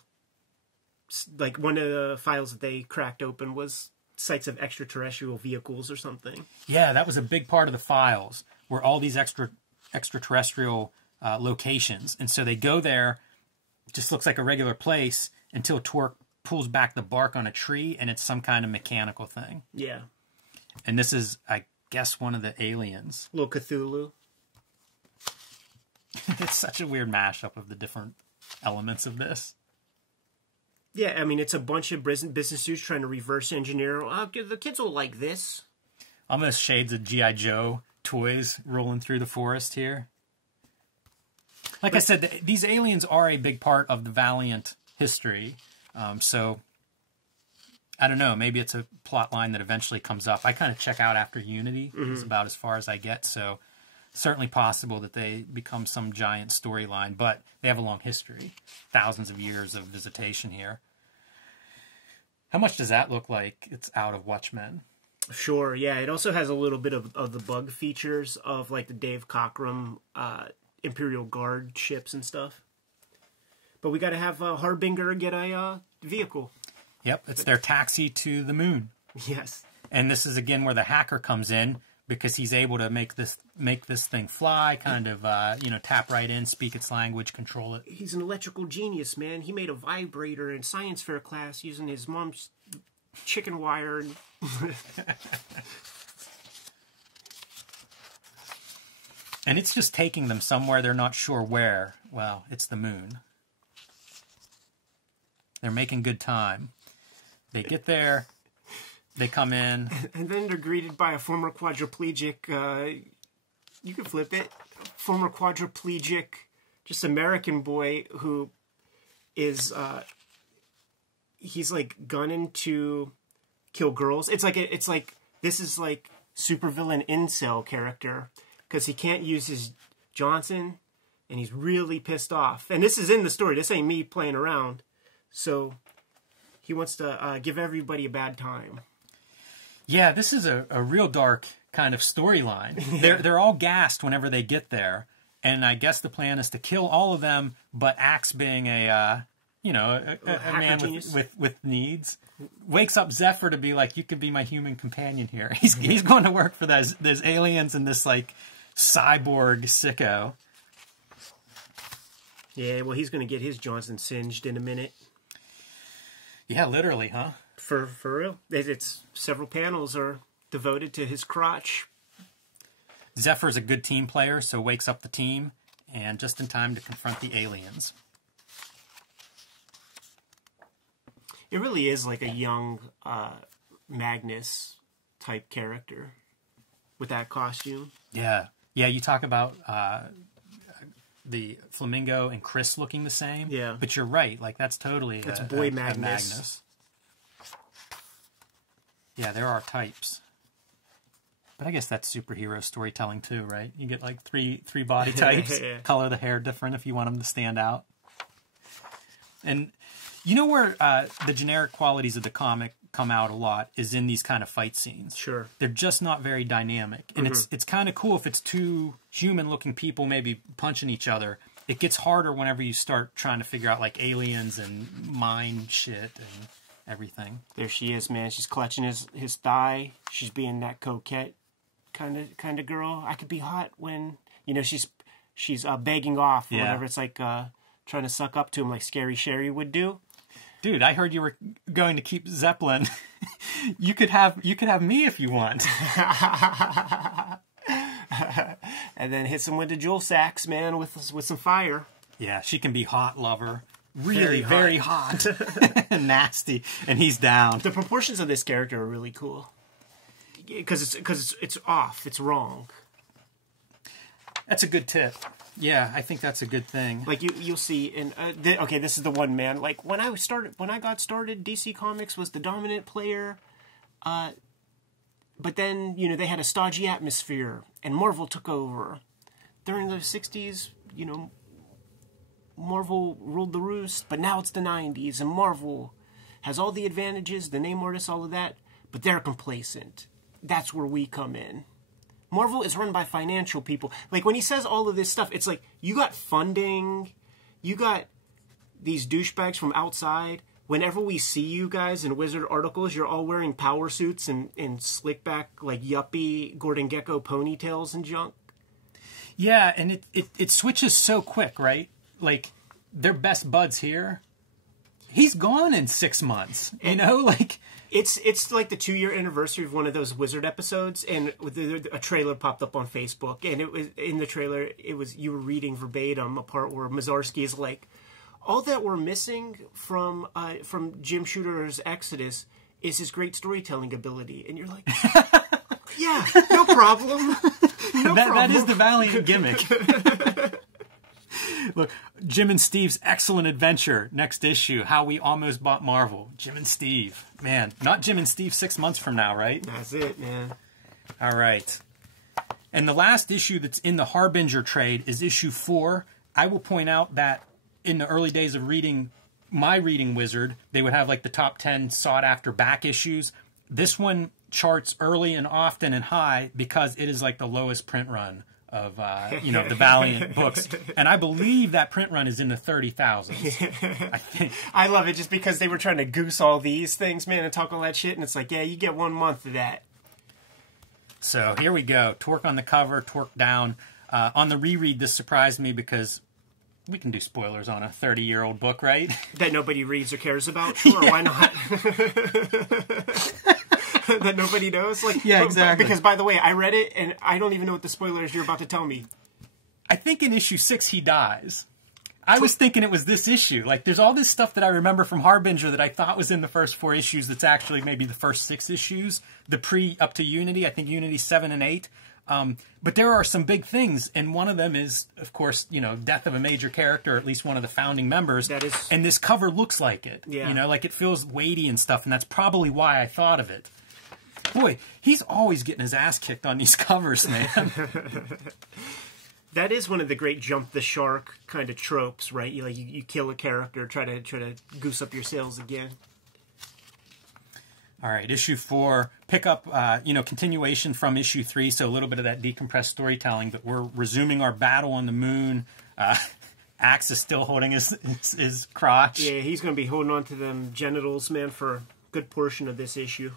Like, one of the files that they cracked open was sites of extraterrestrial vehicles or something. Yeah, that was a big part of the files, were all these extraterrestrial locations. And so they go there, it just looks like a regular place, until Torque pulls back the bark on a tree, and it's some kind of mechanical thing. Yeah. And this is, I guess, one of the aliens. Little Cthulhu. It's such a weird mashup of the different elements of this. Yeah, I mean, it's a bunch of business dudes trying to reverse engineer. The kids will like this. Almost shades of G.I. Joe toys rolling through the forest here. Like I said, these aliens are a big part of the Valiant history. So, I don't know. Maybe it's a plot line that eventually comes up. I kind of check out after Unity. Mm-hmm. It's about as far as I get. So, certainly possible that they become some giant storyline. But they have a long history. Thousands of years of visitation here. How much does that look like it's out of Watchmen? Sure, yeah. It also has a little bit of the bug features of, like, the Dave Cockrum Imperial Guard ships and stuff. But we got to have Harbinger get a vehicle. Yep, it's their taxi to the moon. Yes. And this is, again, where the hacker comes in, because he's able to make this thing fly, kind of tap right in, speak its language, control it. He's an electrical genius, man. He made a vibrator in science fair class using his mom's chicken wire. And it's just taking them somewhere they're not sure where. Well, it's the moon. They're making good time. They get there. They come in. And then they're greeted by a former quadriplegic, you can flip it, former quadriplegic, just American boy who is, he's like gunning to kill girls. It's like this is like supervillain incel character, because he can't use his Johnson, and he's really pissed off. And this is in the story. This ain't me playing around. So he wants to give everybody a bad time. Yeah, this is a real dark kind of storyline. Yeah. They're all gassed whenever they get there, and I guess the plan is to kill all of them. But Axe, being a man with needs, wakes up Zephyr to be like, "You could be my human companion here." He's going to work for those aliens and this like cyborg sicko. Yeah, well, he's going to get his Johnson singed in a minute. Yeah, literally, huh? For real. It's several panels are devoted to his crotch. Zephyr's a good team player, so wakes up the team, and just in time to confront the aliens. It really is like a young Magnus type character with that costume. Yeah. Yeah, you talk about the Flamingo and Chris looking the same. Yeah. But you're right. Like, that's totally it's boy Magnus. Yeah, there are types. But I guess that's superhero storytelling too, right? You get like three body types, yeah. Color the hair different if you want them to stand out. And you know where the generic qualities of the comic come out a lot is in these kind of fight scenes. Sure. They're just not very dynamic. And it's kind of cool if it's two human-looking people maybe punching each other. It gets harder whenever you start trying to figure out like aliens and mind shit and everything. There she is, man. She's clutching his thigh. She's being that coquette kind of girl. I could be hot when, she's begging off or whatever. It's like trying to suck up to him like Scary Sherry would do. Dude, I heard you were going to keep Zeppelin. You could have me if you want. And then hits him with the jewel sacks, man, with some fire. Yeah, she can be hot, lover. Really, very hot. Nasty. And he's down. The proportions of this character are really cool. Because it's off. It's wrong. That's a good tip. Yeah, I think that's a good thing. Like you'll see in this is the one, man. Like when I got started, DC Comics was the dominant player. But then they had a stodgy atmosphere, and Marvel took over. During the '60s, Marvel ruled the roost. But now it's the '90s, and Marvel has all the advantages, the name artists, all of that. But they're complacent. That's where we come in. Marvel is run by financial people. Like, when he says all of this stuff, it's like, you got funding, you got these douchebags from outside. Whenever we see you guys in Wizard articles, you're all wearing power suits and slick back, like, yuppie Gordon Gekko ponytails and junk. Yeah, and it switches so quick, right? Like, they're best buds here. He's gone in 6 months, like... It's like the 2-year anniversary of one of those Wizard episodes, and a trailer popped up on Facebook, and it was in the trailer. It was you were reading verbatim a part where Mazarsky is like, all that we're missing from Jim Shooter's Exodus is his great storytelling ability, and you're like, yeah, no problem. That is the Valiant gimmick. Look, Jim and Steve's excellent adventure, next issue, How We Almost Bought Marvel. Jim and Steve. Man, not Jim and Steve 6 months from now, right? That's it, man. All right. And the last issue that's in the Harbinger trade is issue 4. I will point out that in the early days of reading Wizard, they would have like the top 10 sought-after back issues. This one charts early and often and high because it is like the lowest print run of the Valiant books, and I believe that print run is in the 30,000s. I think. I love it just because they were trying to goose all these things, man, and talk all that shit, and it's like, yeah, you get 1 month of that. So here we go. Torque on the cover, Torque down. On the reread, this surprised me because we can do spoilers on a 30-year-old book, right? That nobody reads or cares about? Sure, why not? That nobody knows? Like, yeah, exactly. Because, by the way, I read it, and I don't even know what the spoilers you're about to tell me. I think in issue 6 he dies. I was thinking it was this issue. Like, there's all this stuff that I remember from Harbinger that I thought was in the first 4 issues that's actually maybe the first 6 issues. The up to Unity, I think Unity 7 and 8. But there are some big things, and one of them is, of course, you know, death of a major character, at least one of the founding members. That is... And this cover looks like it. Yeah. You know, like it feels weighty and stuff, and that's probably why I thought of it. Boy, he's always getting his ass kicked on these covers, man. That is one of the great jump the shark kind of tropes, right? You kill a character, try to goose up your sales again. All right, issue 4, pick up, continuation from issue 3, so a little bit of that decompressed storytelling, but we're resuming our battle on the moon. Axe is still holding his crotch. Yeah, he's going to be holding on to them genitals, man, for a good portion of this issue.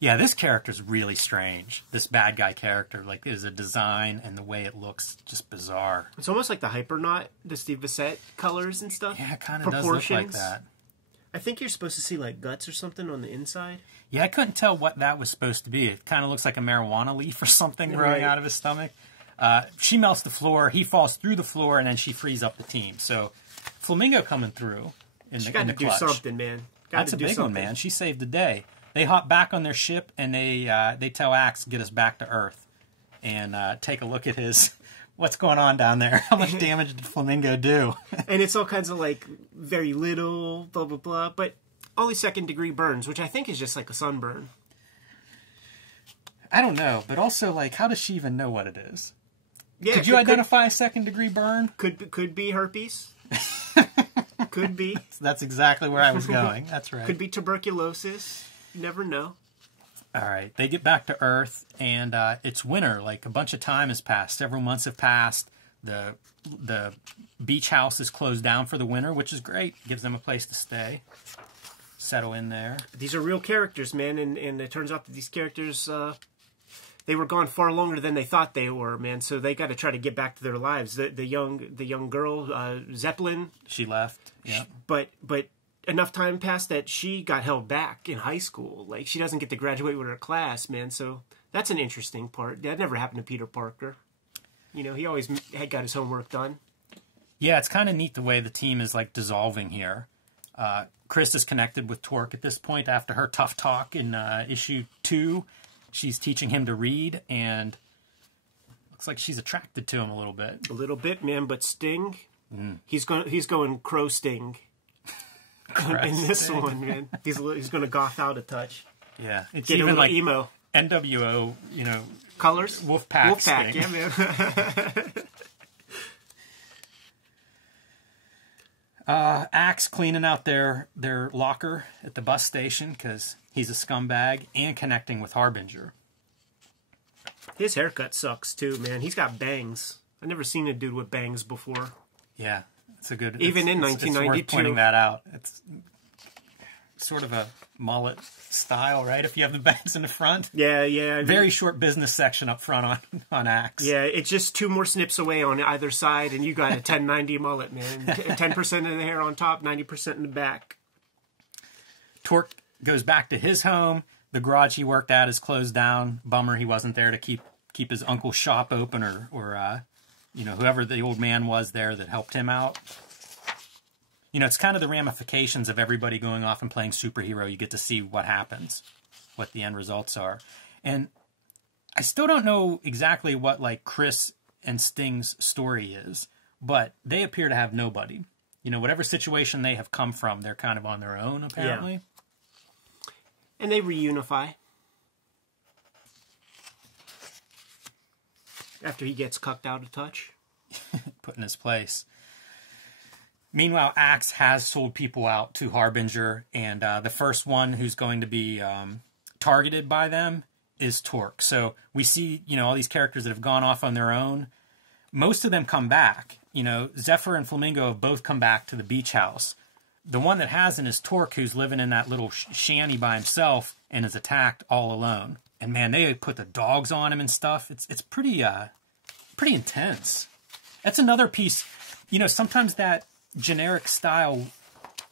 Yeah, this character's really strange. This bad guy character, like, is a design and the way it looks just bizarre. It's almost like the Hypernaut, the Steve Bissette colors and stuff. Yeah, it kind of does look like that. I think you're supposed to see, like, guts or something on the inside. Yeah, I couldn't tell what that was supposed to be. It kind of looks like a marijuana leaf or something growing out of his stomach. She melts the floor, he falls through the floor, and then she frees up the team. So, Flamingo coming through in the clutch. She got to do something, man. That's a big one, man. She saved the day. They hop back on their ship, and they tell Axe, get us back to Earth. And take a look at his... What's going on down there? How much damage did Flamingo do? And it's all kinds of, like, very little, blah, blah, blah. But only second-degree burns, which I think is just like a sunburn. I don't know. But also, like, how does she even know what it is? Yeah, Could you identify a second-degree burn? Could be herpes. Could be. That's exactly where I was going. That's right. Could be tuberculosis. You never know. All right, they get back to Earth, and it's winter. Like, a bunch of time has passed. Several months have passed. The beach house is closed down for the winter, which is great. Gives them a place to stay, settle in there. These are real characters, man, and it turns out that these characters, they were gone far longer than they thought they were, man. So they got to try to get back to their lives. The young girl, Zeppelin, she left. Yeah, but enough time passed that she got held back in high school. Like, she doesn't get to graduate with her class, man. So that's an interesting part. That never happened to Peter Parker. You know, he always had got his homework done. Yeah, it's kind of neat the way the team is, like, dissolving here. Chris is connected with Torque at this point after her tough talk in issue 2. She's teaching him to read, and looks like she's attracted to him a little bit. A little bit, man, but Sting, he's going Crow Sting. In this one, man, he's going to goth out a touch. Yeah, it's get even like emo NWO, you know, colors. Wolfpack, yeah, man. Axe cleaning out their locker at the bus station because he's a scumbag, and connecting with Harbinger. His haircut sucks too, man. He's got bangs. I've never seen a dude with bangs before. Yeah. It's a good. Even in 1992, it's worth pointing that out. It's sort of a mullet style, right? If you have the bangs in the front. Yeah. Very short business section up front on Axe. Yeah, it's just 2 more snips away on either side, and you got a 1090 mullet, man. 10% of the hair on top, 90% in the back. Torque goes back to his home. The garage he worked at is closed down. Bummer he wasn't there to keep his uncle's shop open, or you know, whoever the old man was there that helped him out. You know, it's kind of the ramifications of everybody going off and playing superhero. You get to see what happens, what the end results are. And I still don't know exactly what, like, Chris and Sting's story is, but they appear to have nobody. You know, whatever situation they have come from, they're kind of on their own, apparently. Yeah. And they reunify. After he gets cucked out of touch. Put in his place. Meanwhile, Axe has sold people out to Harbinger, and the first one who's going to be targeted by them is Torque. So we see, you know, all these characters that have gone off on their own. Most of them come back. You know, Zephyr and Flamingo have both come back to the beach house. The one that hasn't is Torque, who's living in that little shanty by himself and is attacked all alone. And man, they put the dogs on him and stuff. It's pretty intense. That's another piece. Sometimes that generic style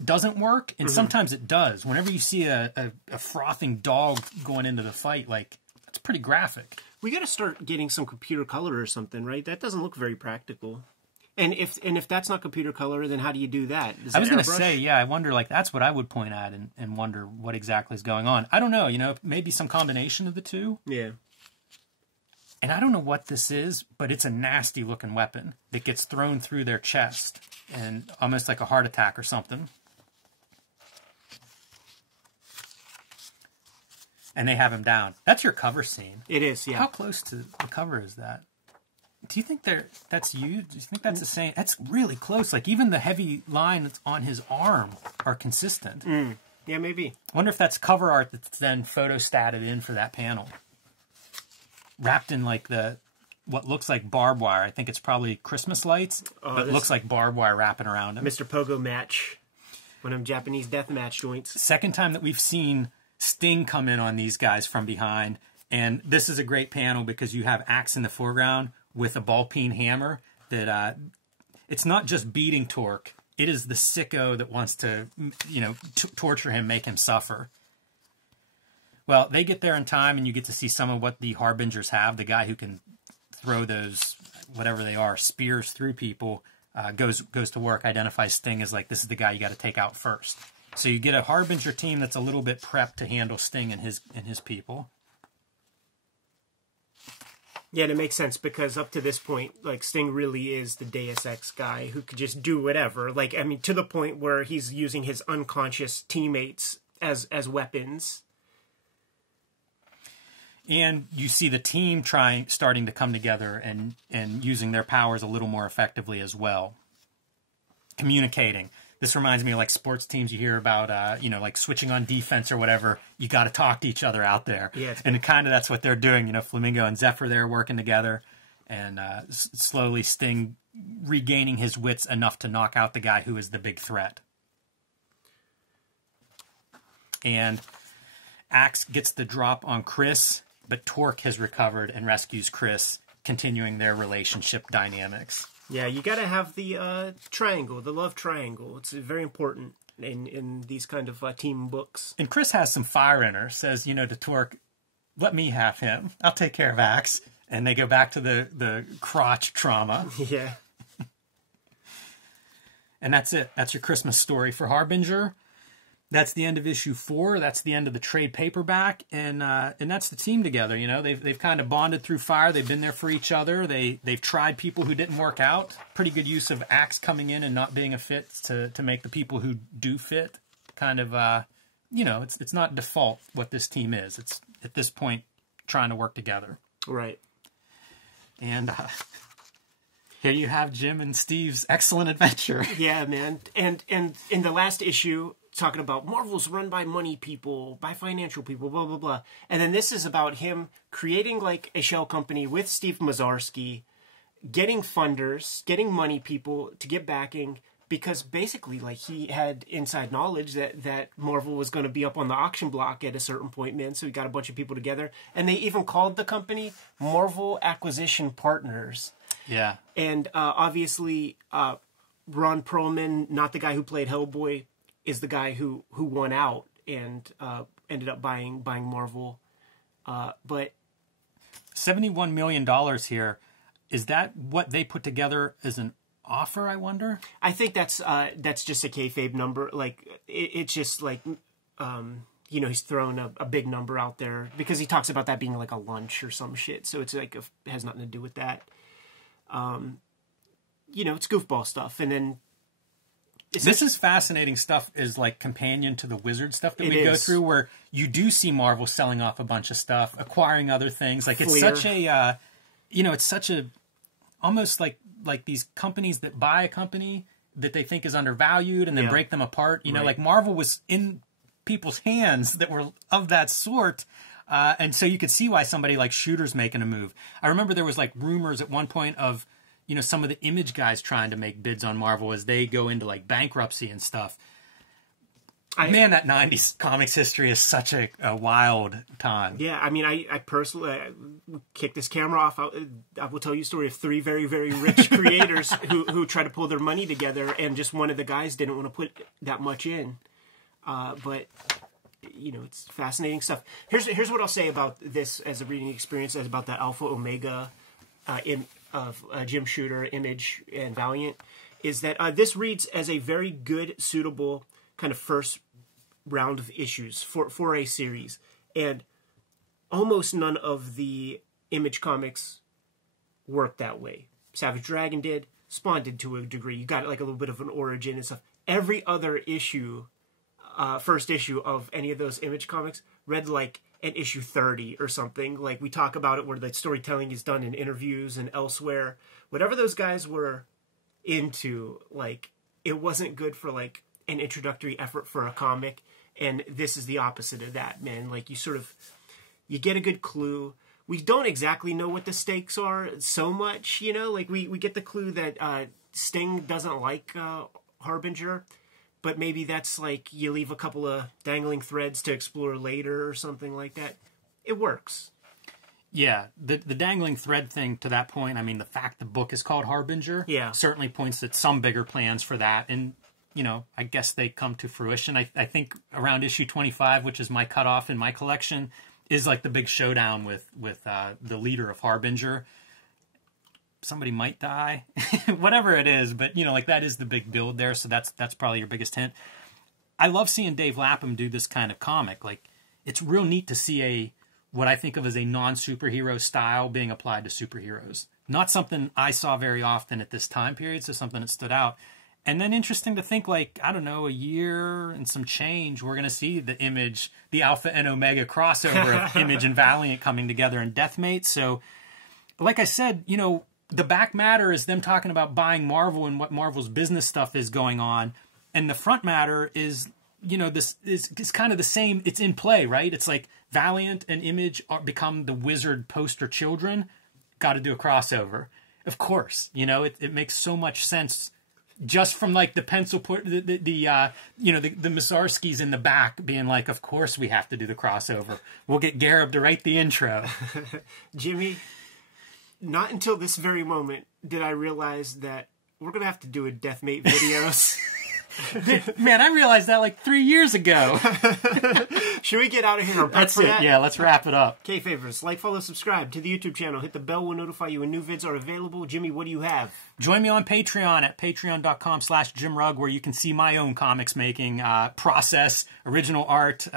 doesn't work, and sometimes it does. Whenever you see a frothing dog going into the fight, like, that's pretty graphic. We got to start getting some computer color or something, right? That doesn't look very practical. And if that's not computer color, then how do you do that? I was going to say, yeah, I wonder, like, that's what I would point at and wonder what exactly is going on. I don't know, maybe some combination of the two. Yeah. And I don't know what this is, but it's a nasty looking weapon that gets thrown through their chest and almost like a heart attack or something. And they have him down. That's your cover scene. It is, yeah. How close to the cover is that? Do you think that's you? Do you think that's the same? That's really close. Like, even the heavy lines on his arm are consistent. Yeah, maybe. I wonder if that's cover art that's then photostatted in for that panel. Wrapped in, like, what looks like barbed wire. I think it's probably Christmas lights, but it looks like barbed wire wrapping around him. Mr. Pogo match. One of them Japanese death match joints. Second time that we've seen Sting come in on these guys from behind. And this is a great panel because you have Axe in the foreground with a ball-peen hammer that it's not just beating Torque. It is the sicko that wants to, torture him, make him suffer. Well, they get there in time, and you get to see some of what the Harbingers have. The guy who can throw those, whatever they are, spears through people, goes to work, identifies Sting as, like, this is the guy you got to take out first. So you get a Harbinger team that's a little bit prepped to handle Sting and his people. Yeah, and it makes sense because up to this point, like, Sting really is the Deus Ex guy who could just do whatever. Like, I mean, to the point where he's using his unconscious teammates as weapons. And you see the team starting to come together and using their powers a little more effectively as well. Communicating. This reminds me of, like, sports teams you hear about, like switching on defense or whatever. You got to talk to each other out there. Yeah, and that's what they're doing. Flamingo and Zephyr there working together, and slowly Sting regaining his wits enough to knock out the guy who is the big threat. And Axe gets the drop on Chris, but Torque has recovered and rescues Chris, continuing their relationship dynamics. Yeah, you got to have the triangle, the love triangle. It's very important in these kind of team books. And Chris has some fire in her, says, to Torque, let me have him. I'll take care of Axe. And they go back to the crotch trauma. Yeah. And that's it. That's your Christmas story for Harbinger. That's the end of issue 4. That's the end of the trade paperback, and that's the team together. They've kind of bonded through fire. They've been there for each other. They've tried people who didn't work out. Pretty good use of Axe coming in and not being a fit to make the people who do fit kind of it's not default what this team is. It's at this point trying to work together. Right. And here you have Jim and Steve's excellent adventure. Yeah, man. And in the last issue, talking about Marvel's run by money people, by financial people, blah, blah, blah. And then this is about him creating, like, a shell company with Steve Mazarsky, getting funders, getting money people to get backing, because basically, like, he had inside knowledge that Marvel was going to be up on the auction block at a certain point, man. So he got a bunch of people together. And they even called the company Marvel Acquisition Partners. Yeah. And obviously, Ron Perlman, not the guy who played Hellboy, is the guy who won out and ended up buying Marvel. But $71 million here, is that what they put together as an offer, I wonder? I think that's just a kayfabe number. Like, it's just like, he's throwing a big number out there because he talks about that being like a lunch or some shit. So it's like, it has nothing to do with that. It's goofball stuff. And then, this is fascinating stuff, is like companion to the Wizard stuff that we go through, where you do see Marvel selling off a bunch of stuff, acquiring other things. Like, it's such a, it's such a, almost like these companies that buy a company that they think is undervalued and then break them apart. Like Marvel was in people's hands that were of that sort. And so you could see why somebody like Shooter's making a move. I remember there was like rumors at one point of, some of the Image guys trying to make bids on Marvel as they go into like bankruptcy and stuff. Man, that 90s comics history is such a wild time. Yeah, I mean, I personally kick this camera off. I will tell you a story of 3 very, very rich creators who try to pull their money together, and just one of the guys didn't want to put that much in. But, you know, it's fascinating stuff. Here's what I'll say about this as a reading experience, as about the Alpha Omega of Jim Shooter, Image, and Valiant, is that this reads as a very good, suitable kind of first round of issues for a series, and almost none of the Image comics work that way. Savage Dragon did, Spawn did to a degree. You got like a little bit of an origin and stuff. Every other issue, first issue of any of those Image comics read like an issue 30 or something. Like we talk about it where the storytelling is done in interviews and elsewhere. Whatever those guys were into, like, it wasn't good for like an introductory effort for a comic. And this is the opposite of that, man. Like, you get a good clue. We don't exactly know what the stakes are so much, you know? Like, we get the clue that Sting doesn't like Harbinger, but maybe that's like you leave a couple of dangling threads to explore later or something like that. It works. Yeah, the dangling thread thing, to that point, I mean, the fact the book is called Harbinger certainly points at some bigger plans for that, and you know, I guess they come to fruition. I think around issue 25, which is my cutoff in my collection, is like the big showdown with the leader of Harbinger. Somebody might die, whatever it is, but you know, like that is the big build there. So that's probably your biggest hint. I love seeing Dave Lapham do this kind of comic. Like, it's real neat to see what I think of as a non-superhero style being applied to superheroes. Not something I saw very often at this time period, so something that stood out. And then interesting to think, like, I don't know, a year and some change, we're going to see the Image, the Alpha and Omega crossover of Image and Valiant coming together in Deathmate. So, like I said, you know, the back matter is them talking about buying Marvel and what Marvel's business stuff is going on. And the front matter is, you know, this is kind of the same. It's in play, right? It's like Valiant and Image become the Wizard poster children. Got to do a crossover. Of course, you know, it makes so much sense. Just from like the pencil put you know, the Mussorgskis in the back being like, of course we have to do the crossover. We'll get Gareb to write the intro. Jimmy, not until this very moment did I realize that we're gonna have to do a Deathmate videos. Man, I realized that like 3 years ago. Should we get out of here? That's it. That? Yeah, let's wrap it up. Kayfabers, like, follow, subscribe to the YouTube channel. Hit the bell. We'll notify you when new vids are available. Jimmy, what do you have? Join me on Patreon at patreon.com/JimRugg, where you can see my own comics making process, original art,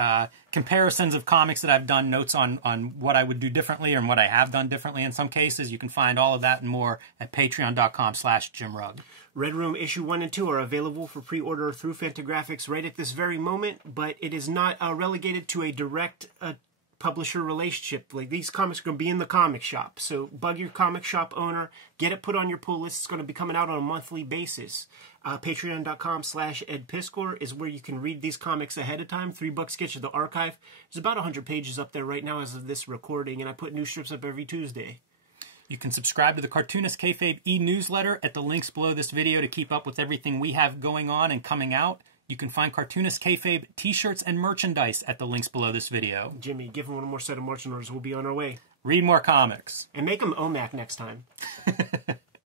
comparisons of comics that I've done, notes on what I would do differently and what I have done differently in some cases. You can find all of that and more at patreon.com/JimRugg. Red Room issue 1 and 2 are available for pre-order through Fantagraphics right at this very moment, but it is not relegated to a direct publisher relationship. Like, these comics are going to be in the comic shop, so bug your comic shop owner, get it put on your pull list. It's going to be coming out on a monthly basis. Patreon.com/EdPiskor is where you can read these comics ahead of time. $3 gets you the archive. There's about 100 pages up there right now as of this recording, and I put new strips up every Tuesday. You can subscribe to the Cartoonist Kayfabe e-newsletter at the links below this video to keep up with everything we have going on and coming out. You can find Cartoonist Kayfabe t-shirts and merchandise at the links below this video. Jimmy, give them one more set of merchandise. We'll be on our way. Read more comics. And make them OMAC next time.